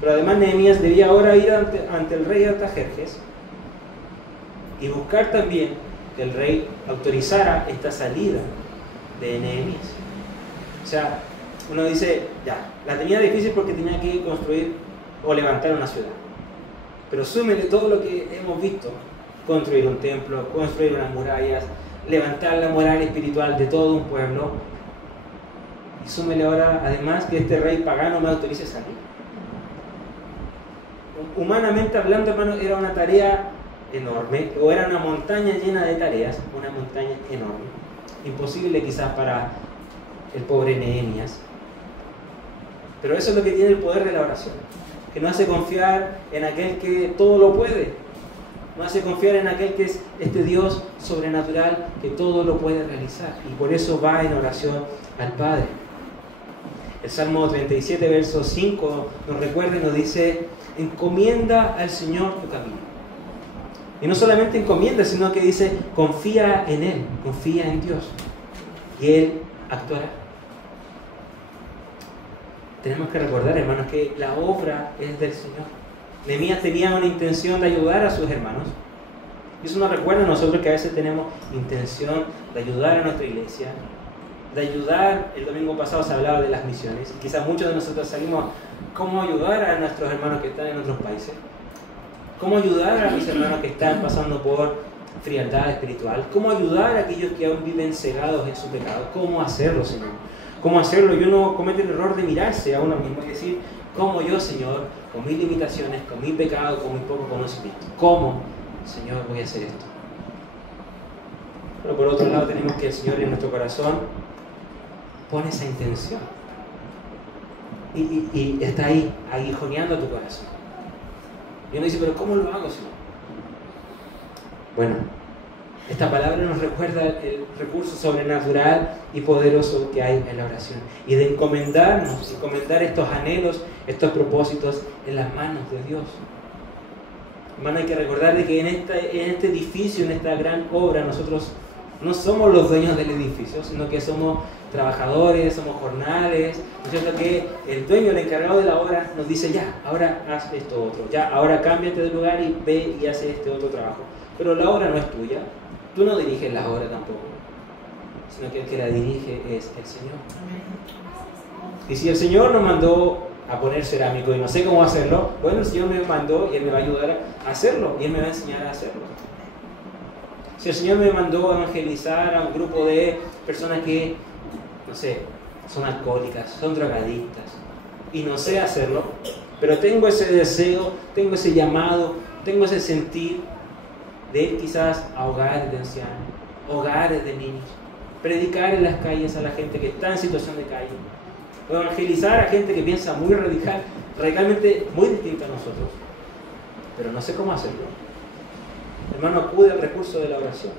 Pero además Nehemías debía ahora ir ante el rey Artajerjes y buscar también que el rey autorizara esta salida de Nehemías. O sea, uno dice, ya, la tenía difícil porque tenía que construir o levantar una ciudad. Pero súmele todo lo que hemos visto: construir un templo, construir unas murallas, levantar la moral espiritual de todo un pueblo. Y súmele ahora, además, que este rey pagano me autorice salir. Humanamente hablando, hermano, era una tarea enorme, o era una montaña llena de tareas, una montaña enorme. Imposible quizás para el pobre Nehemías. Pero eso es lo que tiene el poder de la oración, que nos hace confiar en aquel que todo lo puede, nos hace confiar en aquel que es este Dios sobrenatural que todo lo puede realizar, y por eso va en oración al Padre. El Salmo 37, verso 5 nos recuerda y nos dice: encomienda al Señor tu camino. Y no solamente encomienda, sino que dice: confía en Él, confía en Dios, y Él actuará. Tenemos que recordar, hermanos, que la obra es del Señor. Nehemías tenía una intención de ayudar a sus hermanos. Y eso nos recuerda a nosotros que a veces tenemos intención de ayudar a nuestra iglesia, de ayudar. El domingo pasado se hablaba de las misiones. Y quizás muchos de nosotros salimos cómo ayudar a nuestros hermanos que están en otros países. Cómo ayudar a mis hermanos que están pasando por frialdad espiritual. Cómo ayudar a aquellos que aún viven cegados en su pecado. ¿Cómo hacerlo, Señor? ¿Cómo hacerlo? Y uno comete el error de mirarse a uno mismo y decir: ¿cómo yo, Señor, con mis limitaciones, con mi pecado, con mi poco conocimiento, cómo, Señor, voy a hacer esto? Pero por otro lado tenemos que el Señor en nuestro corazón pone esa intención y está ahí, aguijoneando tu corazón. Y uno dice: ¿pero cómo lo hago, Señor? Bueno, esta palabra nos recuerda el recurso sobrenatural y poderoso que hay en la oración, y de encomendar estos anhelos, estos propósitos en las manos de Dios. Hermano, hay que recordar de que en este edificio, en esta gran obra, nosotros no somos los dueños del edificio, sino que somos trabajadores, somos jornales. ¿No es cierto? Que el dueño, el encargado de la obra, nos dice: ya, ahora haz esto otro, ya, ahora cámbiate de lugar y ve y hace este otro trabajo. Pero la obra no es tuya, tú no diriges la obra tampoco, sino que el que la dirige es el Señor. Y si el Señor nos mandó a poner cerámico y no sé cómo hacerlo, bueno, el Señor me mandó y Él me va a ayudar a hacerlo, y Él me va a enseñar a hacerlo. Si el Señor me mandó a evangelizar a un grupo de personas que, no sé, son alcohólicas, son drogadictas, y no sé hacerlo, pero tengo ese deseo, tengo ese llamado, tengo ese sentir de ir quizás a hogares de ancianos, hogares de niños, predicar en las calles a la gente que está en situación de calle, o evangelizar a gente que piensa muy radicalmente muy distinta a nosotros, pero no sé cómo hacerlo. Hermano, acude al recurso de la oración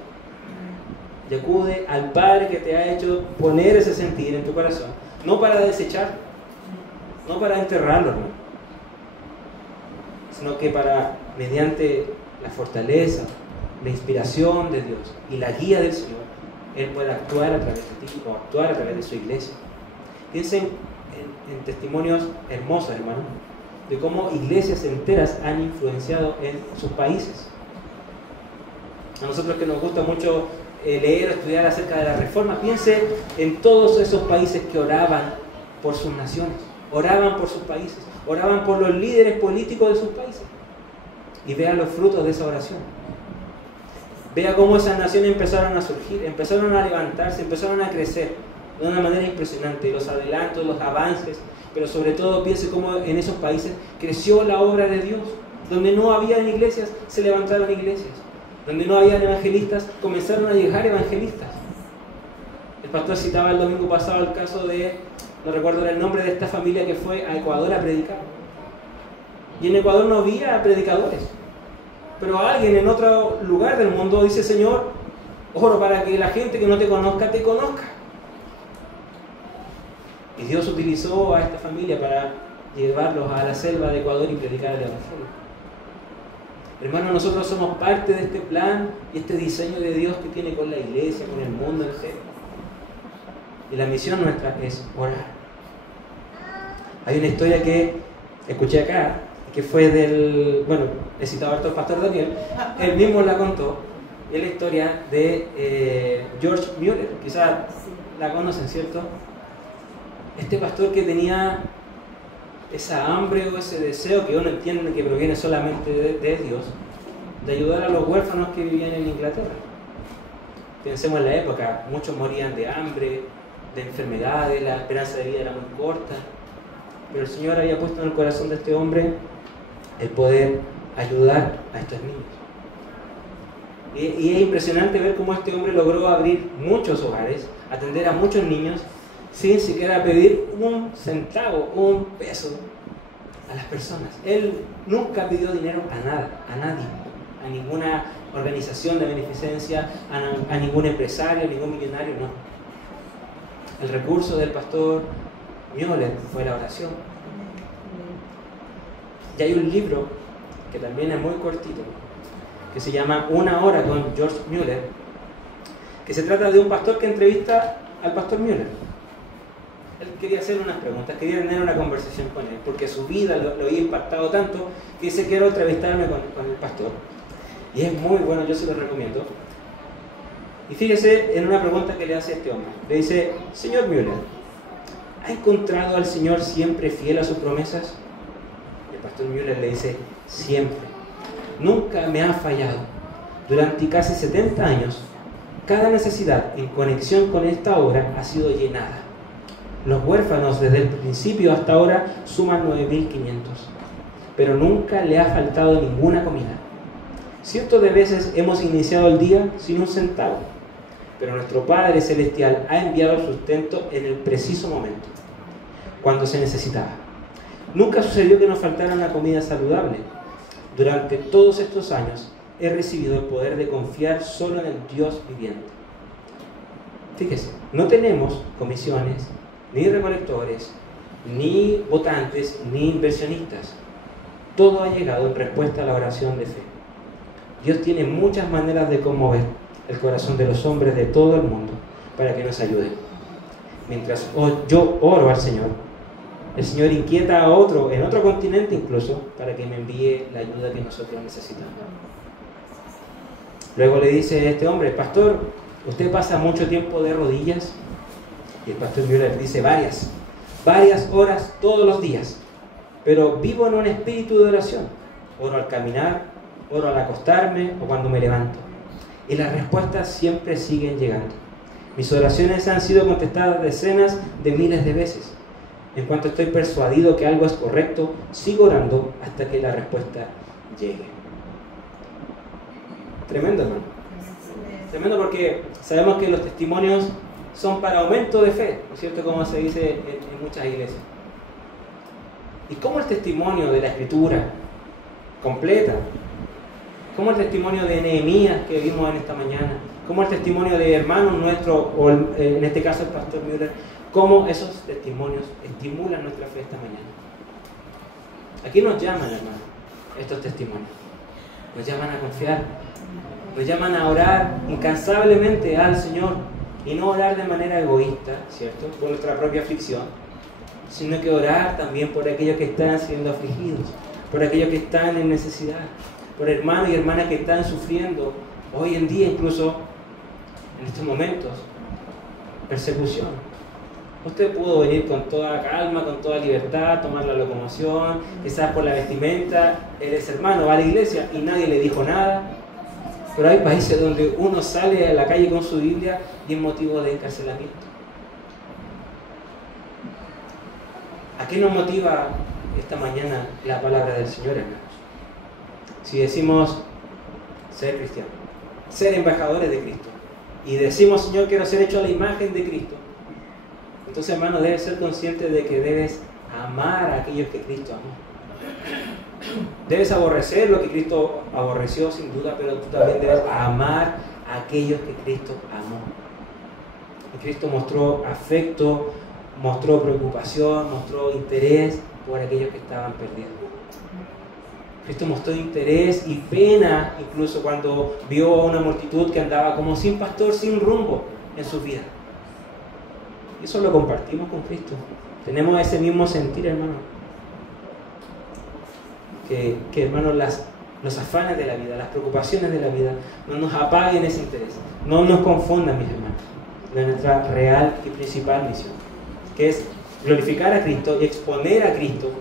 y acude al Padre que te ha hecho poner ese sentir en tu corazón, no para desecharlo, no para enterrarlo, hermano, sino que para, mediante la fortaleza, la inspiración de Dios y la guía del Señor, Él pueda actuar a través de ti o actuar a través de su iglesia. Piensen en testimonios hermosos, hermano, de cómo iglesias enteras han influenciado en sus países. A nosotros que nos gusta mucho leer o estudiar acerca de la Reforma, piense en todos esos países que oraban por sus naciones, oraban por sus países, oraban por los líderes políticos de sus países, y vea los frutos de esa oración. Vea cómo esas naciones empezaron a surgir, empezaron a levantarse, empezaron a crecer de una manera impresionante, los adelantos, los avances, pero sobre todo piense cómo en esos países creció la obra de Dios. Donde no había iglesias, se levantaron iglesias. Donde no había evangelistas, comenzaron a llegar evangelistas. El pastor citaba el domingo pasado el caso de, no recuerdo el nombre de esta familia que fue a Ecuador a predicar. Y en Ecuador no había predicadores. Pero alguien en otro lugar del mundo dice: Señor, oro para que la gente que no te conozca, te conozca. Y Dios utilizó a esta familia para llevarlos a la selva de Ecuador y predicar el evangelio. Hermanos, nosotros somos parte de este plan y este diseño de Dios que tiene con la iglesia, con el mundo entero. Y la misión nuestra es orar. Hay una historia que escuché acá, que fue del, bueno, he citado al pastor Daniel, él mismo la contó, es la historia de George Mueller. Quizás la conocen, ¿cierto? Este pastor que tenía esa hambre o ese deseo que uno entiende que proviene solamente de Dios, de ayudar a los huérfanos que vivían en Inglaterra. Pensemos en la época, muchos morían de hambre, de enfermedades, la esperanza de vida era muy corta, pero el Señor había puesto en el corazón de este hombre el poder ayudar a estos niños. Y es impresionante ver cómo este hombre logró abrir muchos hogares, atender a muchos niños, sin siquiera pedir un centavo, un peso a las personas. Él nunca pidió dinero a nada, a nadie, a ninguna organización de beneficencia, a ningún empresario, a ningún millonario, no. El recurso del pastor Mueller fue la oración. Y hay un libro que también es muy cortito, que se llama Una hora con George Mueller, que se trata de un pastor que entrevista al pastor Mueller. Él quería hacer unas preguntas, quería tener una conversación con él, porque su vida lo había impactado tanto que dice: quiero entrevistarme con el pastor. Y es muy bueno, yo se lo recomiendo. Y fíjese en una pregunta que le hace este hombre. Le dice: señor Mueller, ¿ha encontrado al Señor siempre fiel a sus promesas? El pastor Mueller le dice: siempre. Nunca me ha fallado. Durante casi 70 años, cada necesidad en conexión con esta obra ha sido llenada. Los huérfanos desde el principio hasta ahora suman 9.500, pero nunca le ha faltado ninguna comida. Cientos de veces hemos iniciado el día sin un centavo, pero nuestro Padre Celestial ha enviado el sustento en el preciso momento, cuando se necesitaba. Nunca sucedió que nos faltara una comida saludable. Durante todos estos años he recibido el poder de confiar solo en el Dios viviente. Fíjese, no tenemos comisiones, ni recolectores, ni votantes, ni inversionistas. Todo ha llegado en respuesta a la oración de fe. Dios tiene muchas maneras de conmover el corazón de los hombres de todo el mundo para que nos ayuden. Mientras yo oro al Señor, el Señor inquieta a otro, en otro continente incluso, para que me envíe la ayuda que nosotros necesitamos. Luego le dice este hombre: pastor, ¿usted pasa mucho tiempo de rodillas? Y el pastor Mueller dice: varias horas todos los días, pero vivo en un espíritu de oración. Oro al caminar, oro al acostarme o cuando me levanto. Y las respuestas siempre siguen llegando. Mis oraciones han sido contestadas decenas de miles de veces. En cuanto estoy persuadido que algo es correcto, sigo orando hasta que la respuesta llegue. Tremendo, hermano. Tremendo, porque sabemos que los testimonios son para aumento de fe, ¿no es cierto? Como se dice en muchas iglesias. ¿Y cómo el testimonio de la Escritura completa? ¿Cómo el testimonio de Nehemías que vimos en esta mañana? ¿Cómo el testimonio de hermanos nuestros, o en este caso el pastor Mueller? ¿Cómo esos testimonios estimulan nuestra fe esta mañana? Aquí nos llaman, hermano, estos testimonios. Nos llaman a confiar. Nos llaman a orar incansablemente al Señor. Y no orar de manera egoísta, ¿cierto? Por nuestra propia aflicción, sino que orar también por aquellos que están siendo afligidos, por aquellos que están en necesidad, por hermanos y hermanas que están sufriendo hoy en día, incluso en estos momentos, persecución. Usted pudo venir con toda calma, con toda libertad, tomar la locomoción, quizás por la vestimenta, él es hermano, va a la iglesia y nadie le dijo nada. Pero hay países donde uno sale a la calle con su Biblia y es motivo de encarcelamiento. ¿A qué nos motiva esta mañana la palabra del Señor, hermanos? Si decimos ser cristianos, ser embajadores de Cristo, y decimos, Señor, quiero ser hecho a la imagen de Cristo, entonces, hermano, debes ser consciente de que debes amar a aquellos que Cristo amó. Debes aborrecer lo que Cristo aborreció, sin duda, pero tú también debes amar a aquellos que Cristo amó. Y Cristo mostró afecto, mostró preocupación, mostró interés por aquellos que estaban perdidos. Cristo mostró interés y pena incluso cuando vio a una multitud que andaba como sin pastor, sin rumbo en su vida. Y eso lo compartimos con Cristo. Tenemos ese mismo sentir, hermano. Que hermano, los afanes de la vida, las preocupaciones de la vida, no nos apaguen ese interés. No nos confundan, mis hermanos, de nuestra real y principal misión, que es glorificar a Cristo y exponer a Cristo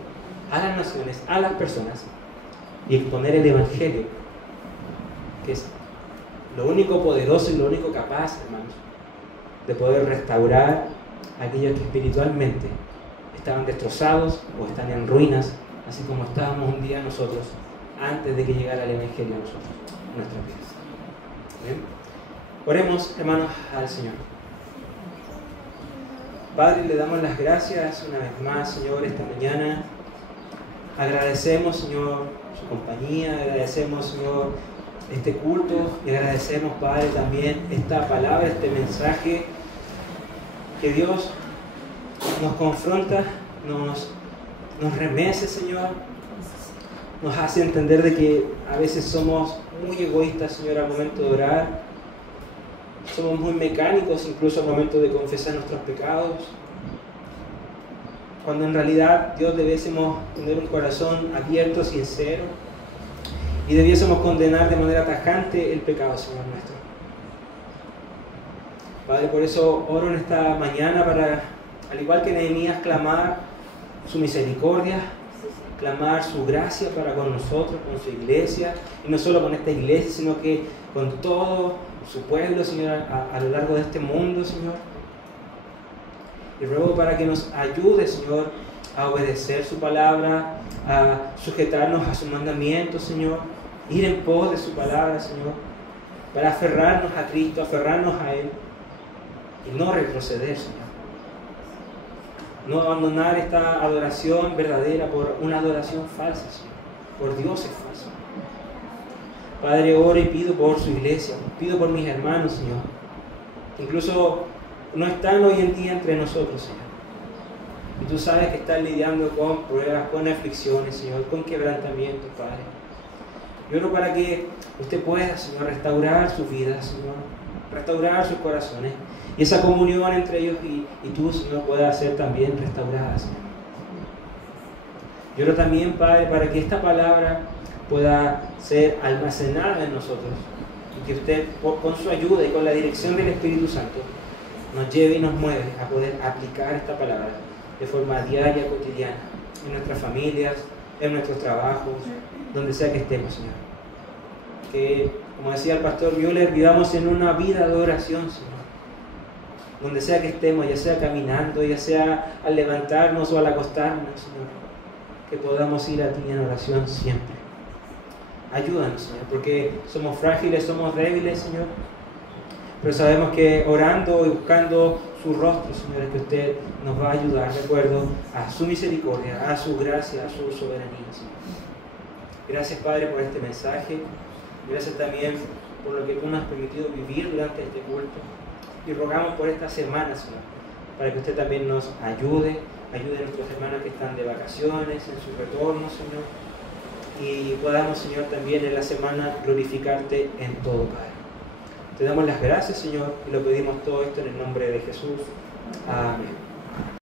a las naciones, a las personas, y exponer el Evangelio, que es lo único poderoso y lo único capaz, hermanos, de poder restaurar a aquellos que espiritualmente estaban destrozados o están en ruinas, así como estábamos un día nosotros antes de que llegara el Evangelio a nosotros, a nuestras vidas. ¿Bien? Oremos, hermanos, al Señor. Padre, le damos las gracias una vez más, Señor, esta mañana. Agradecemos, Señor, su compañía, agradecemos, Señor, este culto, y agradecemos, Padre, también esta palabra, este mensaje que Dios nos confronta, nos remece, Señor, nos hace entender de que a veces somos muy egoístas, Señor, al momento de orar, somos muy mecánicos incluso al momento de confesar nuestros pecados, cuando en realidad, Dios, debiésemos tener un corazón abierto, sincero, y debiésemos condenar de manera tajante el pecado, Señor nuestro. Padre, por eso oro en esta mañana para, al igual que Nehemías, clamar su misericordia, clamar su gracia para con nosotros, con su iglesia, y no solo con esta iglesia, sino que con todo su pueblo, Señor, a lo largo de este mundo, Señor. Y ruego para que nos ayude, Señor, a obedecer su palabra, a sujetarnos a sus mandamientos, Señor, ir en pos de su palabra, Señor, para aferrarnos a Cristo, aferrarnos a Él y no retroceder, Señor. No abandonar esta adoración verdadera por una adoración falsa, Señor, por dioses falsos. Padre, oro y pido por su iglesia, pido por mis hermanos, Señor, que incluso no están hoy en día entre nosotros, Señor. Y tú sabes que están lidiando con pruebas, con aflicciones, Señor, con quebrantamientos, Padre. Yo oro para que usted pueda, Señor, restaurar sus vidas, Señor, restaurar sus corazones, y esa comunión entre ellos y tú, Señor, pueda ser también restaurada, Señor. Yo oro también, Padre, para que esta palabra pueda ser almacenada en nosotros, y que usted, con su ayuda y con la dirección del Espíritu Santo, nos lleve y nos mueve a poder aplicar esta palabra de forma diaria, cotidiana, en nuestras familias, en nuestros trabajos, donde sea que estemos, Señor. Que, como decía el pastor Müller, vivamos en una vida de oración, Señor. Donde sea que estemos, ya sea caminando, ya sea al levantarnos o al acostarnos, Señor, que podamos ir a ti en oración siempre. Ayúdanos, Señor, porque somos frágiles, somos débiles, Señor. Pero sabemos que orando y buscando su rostro, Señor, es que usted nos va a ayudar de acuerdo a su misericordia, a su gracia, a su soberanía, Señor. Gracias, Padre, por este mensaje. Gracias también por lo que tú nos has permitido vivir durante este culto. Y rogamos por esta semana, Señor, para que usted también nos ayude a nuestros hermanos que están de vacaciones, en su retorno, Señor. Y podamos, Señor, también en la semana glorificarte en todo, Padre. Te damos las gracias, Señor, y lo pedimos todo esto en el nombre de Jesús. Amén.